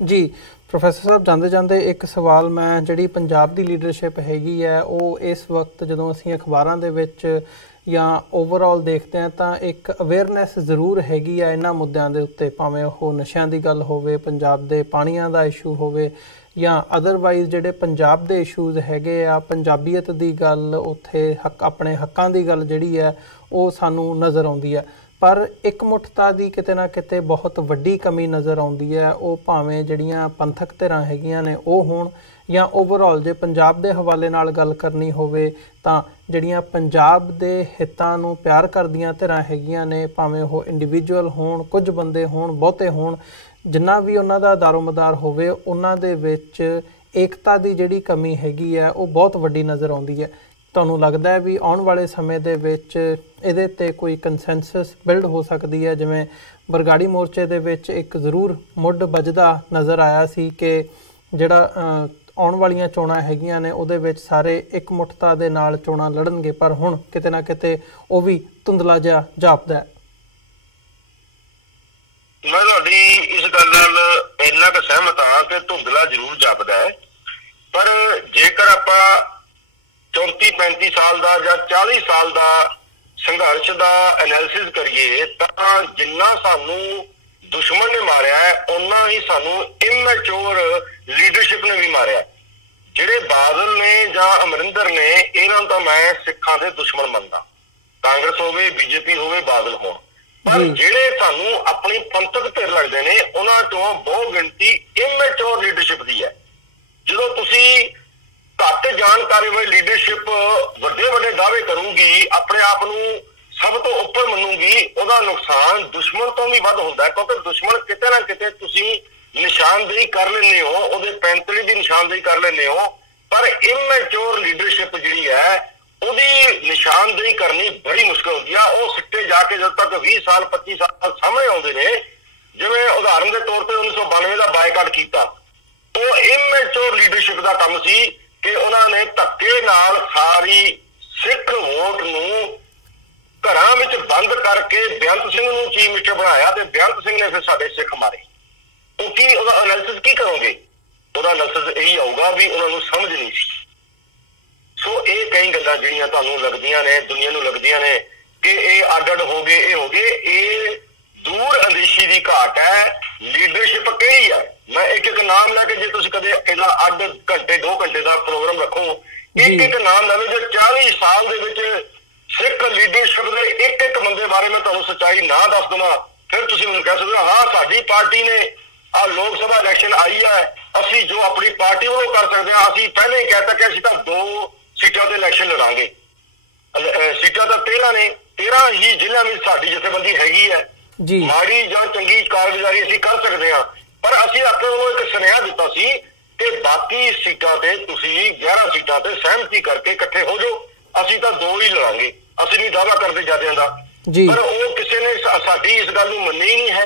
ਜੀ ਪ੍ਰੋਫੈਸਰ ਸਾਹਿਬ, ਜਾਂਦੇ ਜਾਂਦੇ ਇੱਕ ਸਵਾਲ ਮੈਂ, ਜਿਹੜੀ ਪੰਜਾਬ ਦੀ ਲੀਡਰਸ਼ਿਪ ਹੈਗੀ ਹੈ ਉਹ ਇਸ ਵਕਤ ਜਦੋਂ ਅਸੀਂ ਅਖਬਾਰਾਂ ਦੇ ਵਿੱਚ ਜਾਂ ਓਵਰਆਲ ਦੇਖਦੇ ਹਾਂ ਤਾਂ ਇੱਕ ਅਵੇਅਰਨੈਸ ਜ਼ਰੂਰ ਹੈਗੀ ਆ ਇਹਨਾਂ ਮੁੱਦਿਆਂ ਦੇ ਉੱਤੇ, ਭਾਵੇਂ ਉਹ ਨਸ਼ਿਆਂ ਦੀ ਗੱਲ ਹੋਵੇ, ਪੰਜਾਬ ਦੇ ਪਾਣੀਆਂ ਦਾ ਇਸ਼ੂ ਹੋਵੇ ਜਾਂ ਅਦਰਵਾਈਜ਼ ਜਿਹੜੇ ਪੰਜਾਬ ਦੇ ਇਸ਼ੂਜ਼ ਹੈਗੇ ਆ, ਪੰਜਾਬੀਅਤ ਦੀ ਗੱਲ, ਉੱਥੇ ਆਪਣੇ ਹੱਕਾਂ ਦੀ ਗੱਲ ਜਿਹੜੀ ਹੈ ਉਹ ਸਾਨੂੰ ਨਜ਼ਰ ਆਉਂਦੀ ਹੈ। ਪਰ ਇਕਮੁੱਠਤਾ ਦੀ ਕਿਤੇ ਨਾ ਕਿਤੇ ਬਹੁਤ ਵੱਡੀ ਕਮੀ ਨਜ਼ਰ ਆਉਂਦੀ ਹੈ। ਉਹ ਭਾਵੇਂ ਜਿਹੜੀਆਂ ਪੰਥਕ ਧਿਰਾਂ ਹੈਗੀਆਂ ਨੇ ਉਹ ਹੋਣ ਜਾਂ ਓਵਰਆਲ ਜੇ ਪੰਜਾਬ ਦੇ ਹਵਾਲੇ ਨਾਲ ਗੱਲ ਕਰਨੀ ਹੋਵੇ ਤਾਂ ਜਿਹੜੀਆਂ ਪੰਜਾਬ ਦੇ ਹਿੱਤਾਂ ਨੂੰ ਪਿਆਰ ਕਰਦੀਆਂ ਧਿਰਾਂ ਹੈਗੀਆਂ ਨੇ, ਭਾਵੇਂ ਉਹ ਇੰਡੀਵਿਜੂਅਲ ਹੋਣ, ਕੁਝ ਬੰਦੇ ਹੋਣ, ਬਹੁਤੇ ਹੋਣ, ਜਿੰਨਾ ਵੀ ਉਹਨਾਂ ਦਾ ਦਾਰੋਮਦਾਰ ਹੋਵੇ, ਉਹਨਾਂ ਦੇ ਵਿੱਚ ਏਕਤਾ ਦੀ ਜਿਹੜੀ ਕਮੀ ਹੈਗੀ ਹੈ ਉਹ ਬਹੁਤ ਵੱਡੀ ਨਜ਼ਰ ਆਉਂਦੀ ਹੈ। ਤੁਹਾਨੂੰ ਲੱਗਦਾ ਹੈ ਵੀ ਆਉਣ ਵਾਲੇ ਸਮੇਂ ਦੇ ਵਿੱਚ ਇਹਦੇ 'ਤੇ ਕੋਈ ਕੰਸੈਂਸਸ ਬਿਲਡ ਹੋ ਸਕਦੀ ਹੈ? ਜਿਵੇਂ ਬਰਗਾੜੀ ਮੋਰਚੇ ਦੇ ਵਿੱਚ ਇੱਕ ਜ਼ਰੂਰ ਮੁੱਢ ਵੱਜਦਾ ਨਜ਼ਰ ਆਇਆ ਸੀ ਕਿ ਜਿਹੜਾ ਆਉਣ ਵਾਲੀਆਂ ਚੋਣਾਂ ਹੈਗੀਆਂ ਨੇ ਉਹਦੇ ਵਿੱਚ ਸਾਰੇ ਇਕਮੁੱਠਤਾ ਦੇ ਨਾਲ ਚੋਣਾਂ ਲੜਨਗੇ, ਪਰ ਹੁਣ ਕਿਤੇ ਨਾ ਕਿਤੇ ਉਹ ਵੀ ਧੁੰਦਲਾ ਜਿਹਾ ਜਾਪਦਾ ਹੈ। ਮੈਂ ਤੁਹਾਡੀ ਇਸ ਗੱਲ ਨਾਲ ਇੰਨਾ ਕੁ ਸਹਿਮਤ ਹਾਂ ਕਿ ਧੁੰਦਲਾ ਜ਼ਰੂਰ ਜਾਪਦਾ ਹੈ, ਪਰ ਜੇਕਰ ਆਪਾਂ 34-35 ਸਾਲ ਦਾ ਜਾਂ 40 ਸਾਲ ਦਾ ਸੰਘਰਸ਼ ਦਾ ਐਨਾਲਿਸਿਸ ਕਰੀਏ ਤਾਂ ਜਿੰਨਾ ਸਾਨੂੰ ਦੁਸ਼ਮਣ ਨੇ ਮਾਰਿਆ ਹੈ ਓਨਾ ਹੀ ਸਾਨੂੰ ਇਮੈਚੋਰ ਲੀਡਰਸ਼ਿਪ ਨੇ ਵੀ ਮਾਰਿਆ। ਜਿਹੜੇ ਬਾਦਲ ਨੇ ਜਾਂ ਅਮਰਿੰਦਰ ਨੇ, ਇਹਨਾਂ ਨੂੰ ਤਾਂ ਮੈਂ ਸਿੱਖਾਂ ਦੇ ਦੁਸ਼ਮਣ ਮੰਨਦਾ, ਕਾਂਗਰਸ ਹੋਵੇ, ਬੀਜੇਪੀ ਹੋਵੇ, ਬਾਦਲ ਹੋਣ। ਪਰ ਜਿਹੜੇ ਸਾਨੂੰ ਆਪਣੀ ਪੰਥਕ ਧਿਰ ਲੱਗਦੇ ਨੇ ਉਹਨਾਂ ਚੋਂ ਬਹੁਤ ਗਿਣਤੀ ਇਮੈਚੋਰ ਲੀਡਰਸ਼ਿਪ ਦੀ ਹੈ। ਜਦੋਂ ਤੁਸੀਂ ਘੱਟ ਜਾਣਕਾਰੀ ਵਾਲੀ ਲੀਡਰਸ਼ਿਪ ਵੱਡੇ ਵੱਡੇ ਦਾਅਵੇ ਕਰੂਗੀ, ਆਪਣੇ ਆਪ ਨੂੰ ਸਭ ਤੋਂ ਉੱਪਰ ਮੰਨੂਗੀ, ਉਹਦਾ ਨੁਕਸਾਨ ਦੁਸ਼ਮਣ ਤੋਂ ਵੀ ਵੱਧ ਹੁੰਦਾ, ਕਿਉਂਕਿ ਦੁਸ਼ਮਣ ਕਿਤੇ ਨਾ ਕਿਤੇ ਤੁਸੀਂ ਨਿਸ਼ਾਨਦੇਹੀ ਕਰ ਲੈਂਦੇ ਹੋ, ਉਹਦੇ ਪੈਂਤੜੇ ਦੀ ਨਿਸ਼ਾਨਦੇਹੀ ਕਰ ਲੈਂਦੇ ਹੋ। ਪਰ ਇਮੈਚੋਰ ਲੀਡਰਸ਼ਿਪ ਜਿਹੜੀ ਹੈ ਉਹਦੀ ਨਿਸ਼ਾਨਦੇਹੀ ਕਰਨੀ ਬੜੀ ਮੁਸ਼ਕਲ ਹੁੰਦੀ ਆ। ਉਹ ਸਿੱਟੇ ਜਾ ਕੇ ਜਦ ਤੱਕ 20 ਸਾਲ 25 ਸਾਲ ਸਾਹਮਣੇ ਆਉਂਦੇ ਨੇ, ਜਿਵੇਂ ਉਦਾਹਰਨ ਦੇ ਤੌਰ ਤੇ 1992 ਦਾ ਬਾਈਕਾਟ ਕੀਤਾ, ਉਹ ਇਮੈਚੋਰ ਲੀਡਰਸ਼ਿਪ ਦਾ ਕੰਮ ਸੀ ਕਿ ਉਹਨਾਂ ਨੇ ਧੱਕੇ ਨਾਲ ਸਾਰੀ ਸਿੱਖ ਵੋਟ ਨੂੰ ਘਰਾਂ ਵਿੱਚ ਬੰਦ ਕਰਕੇ ਬੇਅੰਤ ਸਿੰਘ ਨੂੰ ਚੀਫ ਮਿਨਿਸਟਰ ਬਣਾਇਆ ਤੇ ਬੇਅੰਤ ਸਿੰਘ ਨੇ ਫਿਰ ਸਾਡੇ ਸਿੱਖ ਮਾਰੇ। ਉਹ ਕੀ, ਉਹਦਾ ਐਨਾਲਿਸਿਸ ਕੀ ਕਰੋਗੇ? ਉਹਦਾ ਐਨਾਲਿਸਿਸ ਇਹੀ ਆਊਗਾ ਵੀ ਉਹਨਾਂ ਨੂੰ ਸਮਝ ਨਹੀਂ ਸੀ। ਸੋ ਇਹ ਕਈ ਗੱਲਾਂ ਜਿਹੜੀਆਂ ਤੁਹਾਨੂੰ ਲੱਗਦੀਆਂ ਨੇ, ਦੁਨੀਆ ਨੂੰ ਲੱਗਦੀਆਂ ਨੇ ਕਿ ਇਹ ਅੱਡ-ਅੱਡ ਹੋ ਗਏ, ਇਹ ਹੋ ਗਏ, ਇਹ ਦੂਰ ਅੰਦੇਸ਼ੀ ਦੀ ਘਾਟ ਹੈ। ਲੀਡਰਸ਼ਿਪ ਕਿਹੜੀ ਹੈ? ਮੈਂ ਇੱਕ ਇੱਕ ਨਾਮ ਲੈ ਕੇ, ਜੇ ਤੁਸੀਂ ਕਦੇ ਇਹਦਾ ਅੱਡ ਘੰਟੇ 2 ਘੰਟੇ ਦਾ ਪ੍ਰੋਗਰਾਮ ਰੱਖੋ, ਇੱਕ ਇੱਕ ਨਾਮ ਲਵੇ ਜੋ 40 ਸਾਲ ਦੇ ਵਿੱਚ ਸਿੱਖ ਲੀਡਰਸ਼ਿਪ ਦੇ ਇੱਕ ਇੱਕ ਬੰਦੇ ਬਾਰੇ ਮੈਂ ਤੁਹਾਨੂੰ ਸੱਚਾਈ ਨਾ ਦੱਸ ਦਵਾਂ, ਫਿਰ ਤੁਸੀਂ ਮੈਨੂੰ ਕਹਿ ਸਕਦੇ ਹੋ ਹਾਂ ਸਾਡੀ ਪਾਰਟੀ ਨੇ ਆਹ ਲੋਕ ਸਭਾ ਇਲੈਕਸ਼ਨ ਆਈ ਹੈ, ਅਸੀਂ ਜੋ ਆਪਣੀ ਪਾਰਟੀ ਵੱਲੋਂ ਕਰ ਸਕਦੇ ਹਾਂ, ਅਸੀਂ ਪਹਿਲਾਂ ਹੀ ਕਹਿ ਤਾ ਕਿ ਅਸੀਂ ਤਾਂ 2 ਸੀਟਾਂ ਤੇ ਇਲੈਕਸ਼ਨ ਲੜਾਂਗੇ। ਸੀਟਾਂ ਤਾਂ 13 ਨੇ, 13 ਹੀ ਜ਼ਿਲ੍ਹਿਆਂ ਵਿੱਚ ਸਾਡੀ ਜਥੇਬੰਦੀ ਹੈਗੀ ਹੈ। ਮਾੜੀ ਜਾਂ ਚੰਗੀ ਕਾਰਗੁਜ਼ਾਰੀ ਅਸੀਂ ਕਰ ਸਕਦੇ ਹਾਂ, ਪਰ ਅਸੀਂ ਆਪਣੇ ਵੱਲੋਂ ਇੱਕ ਸੁਨੇਹਾ ਦਿੱਤਾ ਸੀ ਕਿ ਬਾਕੀ ਸੀਟਾਂ ਤੇ ਤੁਸੀਂ 11 ਸੀਟਾਂ ਤੇ ਸਹਿਮਤੀ ਕਰਕੇ ਇਕੱਠੇ ਹੋ ਜਾਓ, ਅਸੀਂ ਤਾਂ 2 ਹੀ ਲੜਾਂਗੇ, ਅਸੀਂ ਨਹੀਂ ਦਾਅਵਾ ਕਰਦੇ ਜ਼ਿਆਦਿਆਂ ਦਾ। ਪਰ ਉਹ ਕਿਸੇ ਨੇ ਸਾਡੀ ਇਸ ਗੱਲ ਨੂੰ ਮੰਨੀ ਹੀ ਨਹੀਂ ਹੈ,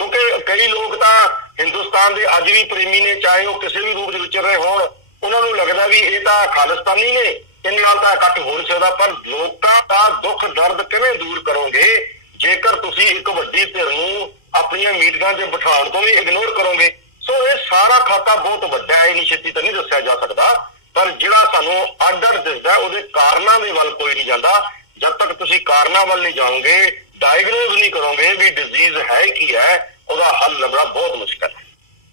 ਕਿਉਂਕਿ ਕਈ ਲੋਕ ਤਾਂ ਹਿੰਦੁਸਤਾਨ ਦੇ ਅੱਜ ਵੀ ਪ੍ਰੇਮੀ ਨੇ, ਚਾਹੇ ਉਹ ਕਿਸੇ ਵੀ ਰੂਪ ਦੇ ਵਿੱਚ ਰਹੇ ਹੋਣ, ਉਹਨਾਂ ਨੂੰ ਲੱਗਦਾ ਵੀ ਇਹ ਤਾਂ ਖਾਲਿਸਤਾਨੀ ਨੇ, ਇਹਨਾਂ ਨਾਲ ਤਾਂ ਇਕੱਠ ਹੋ ਨਹੀਂ ਸਕਦਾ। ਪਰ ਲੋਕਾਂ ਦਾ ਦੁੱਖ ਦਰਦ ਕਿਵੇਂ ਦੂਰ ਕਰੋਗੇ ਜੇਕਰ ਤੁਸੀਂ ਇੱਕ ਵੱਡੀ ਧਿਰ ਨੂੰ ਆਪਣੀਆਂ ਮੀਟਿੰਗਾਂ 'ਚ ਬਿਠਾਉਣ ਤੋਂ ਵੀ ਇਗਨੋਰ ਕਰੋਗੇ? ਸੋ ਇਹ ਸਾਰਾ ਖਾਤਾ ਬਹੁਤ ਵੱਡਾ ਹੈ, ਇੰਨੀ ਛੇਤੀ ਤਾਂ ਨਹੀਂ ਦੱਸਿਆ ਜਾ ਸਕਦਾ। ਪਰ ਜਿਹੜਾ ਸਾਨੂੰ ਅੱਡ-ਅੱਡ ਦਿਸਦਾ ਉਹਦੇ ਕਾਰਨਾਂ ਦੇ ਵੱਲ ਕੋਈ ਨਹੀਂ ਜਾਂਦਾ। ਜਦ ਤੱਕ ਤੁਸੀਂ ਕਾਰਨਾਂ ਵੱਲ ਨਹੀਂ ਜਾਓਗੇ, ਡਾਇਗਨੋਜ਼ ਨਹੀਂ ਕਰੋਗੇ ਵੀ ਡਿਜ਼ੀਜ਼ ਹੈ ਕੀ ਹੈ, ਉਹਦਾ ਹੱਲ ਲੱਭਣਾ ਬਹੁਤ ਮੁਸ਼ਕਲ ਹੈ।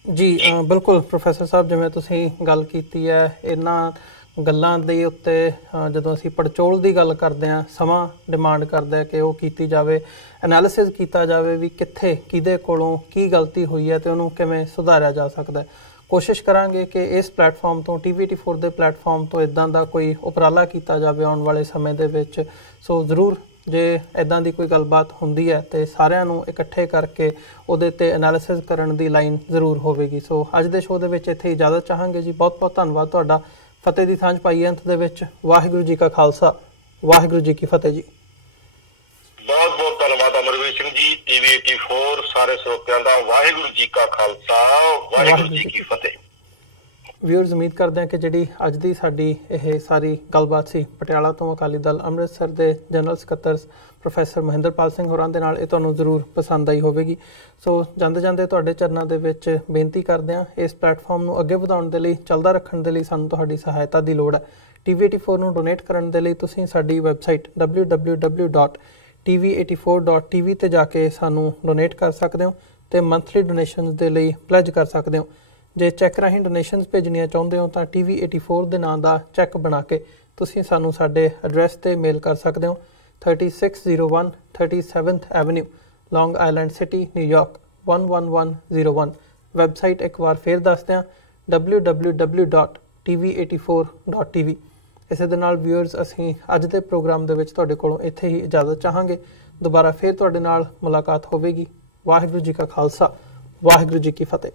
ਜੀ ਬਿਲਕੁਲ ਪ੍ਰੋਫੈਸਰ ਸਾਹਿਬ, ਜਿਵੇਂ ਤੁਸੀਂ ਗੱਲ ਕੀਤੀ ਹੈ, ਇਹਨਾਂ ਗੱਲਾਂ ਦੇ ਉੱਤੇ ਜਦੋਂ ਅਸੀਂ ਪੜਚੋਲ ਦੀ ਗੱਲ ਕਰਦੇ ਹਾਂ, ਸਮਾਂ ਡਿਮਾਂਡ ਕਰਦਾ ਹੈ ਕਿ ਉਹ ਕੀਤੀ ਜਾਵੇ, ਐਨਾਲਿਸਿਸ ਕੀਤਾ ਜਾਵੇ ਵੀ ਕਿੱਥੇ ਕਿਹਦੇ ਕੋਲੋਂ ਕੀ ਗਲਤੀ ਹੋਈ ਹੈ ਤੇ ਉਹਨੂੰ ਕਿਵੇਂ ਸੁਧਾਰਿਆ ਜਾ ਸਕਦਾ ਹੈ। ਕੋਸ਼ਿਸ਼ ਕਰਾਂਗੇ ਕਿ ਇਸ ਪਲੇਟਫਾਰਮ ਤੋਂ TV84 ਦੇ ਪਲੇਟਫਾਰਮ ਤੋਂ ਇਦਾਂ ਦਾ ਕੋਈ ਉਪਰਾਲਾ ਕੀਤਾ ਜਾਵੇ ਆਉਣ ਵਾਲੇ ਸਮੇਂ ਦੇ ਵਿੱਚ। ਸੋ ਜ਼ਰੂਰ ਜੇ ਇਦਾਂ ਦੀ ਕੋਈ ਗੱਲਬਾਤ ਹੁੰਦੀ ਹੈ ਤੇ ਸਾਰਿਆਂ ਨੂੰ ਇਕੱਠੇ ਕਰਕੇ ਉਹਦੇ ਤੇ ਐਨਾਲਿਸਿਸ ਕਰਨ ਦੀ ਲਾਈਨ ਜ਼ਰੂਰ ਹੋਵੇਗੀ। ਸੋ ਅੱਜ ਦੇ ਸ਼ੋਅ ਦੇ ਵਿੱਚ ਇੱਥੇ ਇਜਾਜ਼ਤ ਚਾਹਾਂਗੇ ਜੀ। ਬਹੁਤ ਬਹੁਤ ਧੰਨਵਾਦ ਤੁਹਾਡਾ। ਫਤਿਹ ਦੀ ਸਾਂਝ ਪਾਈਏ ਅੰਤ ਦੇ ਵਿੱਚ। ਵਾਹਿਗੁਰੂ ਜੀ ਕਾ ਖਾਲਸਾ, ਵਾਹਿਗੁਰੂ ਜੀ ਕੀ ਫਤਿਹ ਜੀ। ਬਹੁਤ ਬਹੁਤ ਧੰਨਵਾਦ ਅਮਰਵੀਰ ਸਿੰਘ ਜੀ। TV84 ਸਾਰੇ ਸਰੋਤਿਆਂ ਦਾ ਵਾਹਿਗੁਰੂ ਜੀ ਕਾ ਖਾਲਸਾ, ਵਾਹਿਗੁਰੂ ਜੀ ਕੀ ਫਤਿਹ। ਵਿਊਅਰਸ, ਉਮੀਦ ਕਰਦੇ ਹਾਂ ਕਿ ਜਿਹੜੀ ਅੱਜ ਦੀ ਸਾਡੀ ਇਹ ਸਾਰੀ ਗੱਲਬਾਤ ਸੀ ਪਟਿਆਲਾ ਤੋਂ ਅਕਾਲੀ ਦਲ ਅੰਮ੍ਰਿਤਸਰ ਦੇ ਜਨਰਲ ਸਕੱਤਰ ਪ੍ਰੋਫੈਸਰ ਮਹਿੰਦਰਪਾਲ ਸਿੰਘ ਹੋਰਾਂ ਦੇ ਨਾਲ, ਇਹ ਤੁਹਾਨੂੰ ਜ਼ਰੂਰ ਪਸੰਦ ਆਈ ਹੋਵੇਗੀ। ਸੋ ਜਾਂਦੇ ਜਾਂਦੇ ਤੁਹਾਡੇ ਚਰਨਾਂ ਦੇ ਵਿੱਚ ਬੇਨਤੀ ਕਰਦੇ ਹਾਂ, ਇਸ ਪਲੇਟਫਾਰਮ ਨੂੰ ਅੱਗੇ ਵਧਾਉਣ ਦੇ ਲਈ, ਚੱਲਦਾ ਰੱਖਣ ਦੇ ਲਈ ਸਾਨੂੰ ਤੁਹਾਡੀ ਸਹਾਇਤਾ ਦੀ ਲੋੜ ਹੈ। TV84 ਨੂੰ ਡੋਨੇਟ ਕਰਨ ਦੇ ਲਈ ਤੁਸੀਂ ਸਾਡੀ ਵੈਬਸਾਈਟ www.tv84.tv ਤੇ ਜਾ ਕੇ ਸਾਨੂੰ ਡੋਨੇਟ ਕਰ ਸਕਦੇ ਹੋ ਤੇ ਮੰਥਲੀ ਡੋਨੇਸ਼ਨਸ ਦੇ ਲਈ ਪਲੈਜ ਕਰ ਸਕਦੇ ਹੋ। ਜੇ ਚੈੱਕ ਰਾਹੀਂ ਡੋਨੇਸ਼ਨਸ ਭੇਜਣੀਆਂ ਚਾਹੁੰਦੇ ਹੋ ਤਾਂ TV84 ਦੇ ਨਾਂ ਦਾ ਚੈੱਕ ਬਣਾ ਕੇ ਤੁਸੀਂ ਸਾਨੂੰ ਸਾਡੇ ਐਡਰੈਸ ਤੇ ਮੇਲ ਕਰ ਸਕਦੇ ਹੋ। 3601 37th ਐਵਨਿਊ, ਲੌਂਗ ਆਈਲੈਂਡ ਸਿਟੀ, ਨਿਊਯਾਰਕ 11101। ਵੈਬਸਾਈਟ ਇੱਕ ਵਾਰ ਫਿਰ ਦੱਸਦੇ ਹਾਂ, www.tv84.tv। ਇਸੇ ਦੇ ਨਾਲ ਵਿਊਅਰਸ, ਅਸੀਂ ਅੱਜ ਦੇ ਪ੍ਰੋਗਰਾਮ ਦੇ ਵਿੱਚ ਤੁਹਾਡੇ ਕੋਲੋਂ ਇੱਥੇ ਹੀ ਇਜਾਜ਼ਤ ਚਾਹਾਂਗੇ। ਦੁਬਾਰਾ ਫਿਰ ਤੁਹਾਡੇ ਨਾਲ ਮੁਲਾਕਾਤ ਹੋਵੇਗੀ। ਵਾਹਿਗੁਰੂ ਜੀ ਕਾ ਖਾਲਸਾ, ਵਾਹਿਗੁਰੂ ਜੀ ਕੀ ਫਤਿਹ।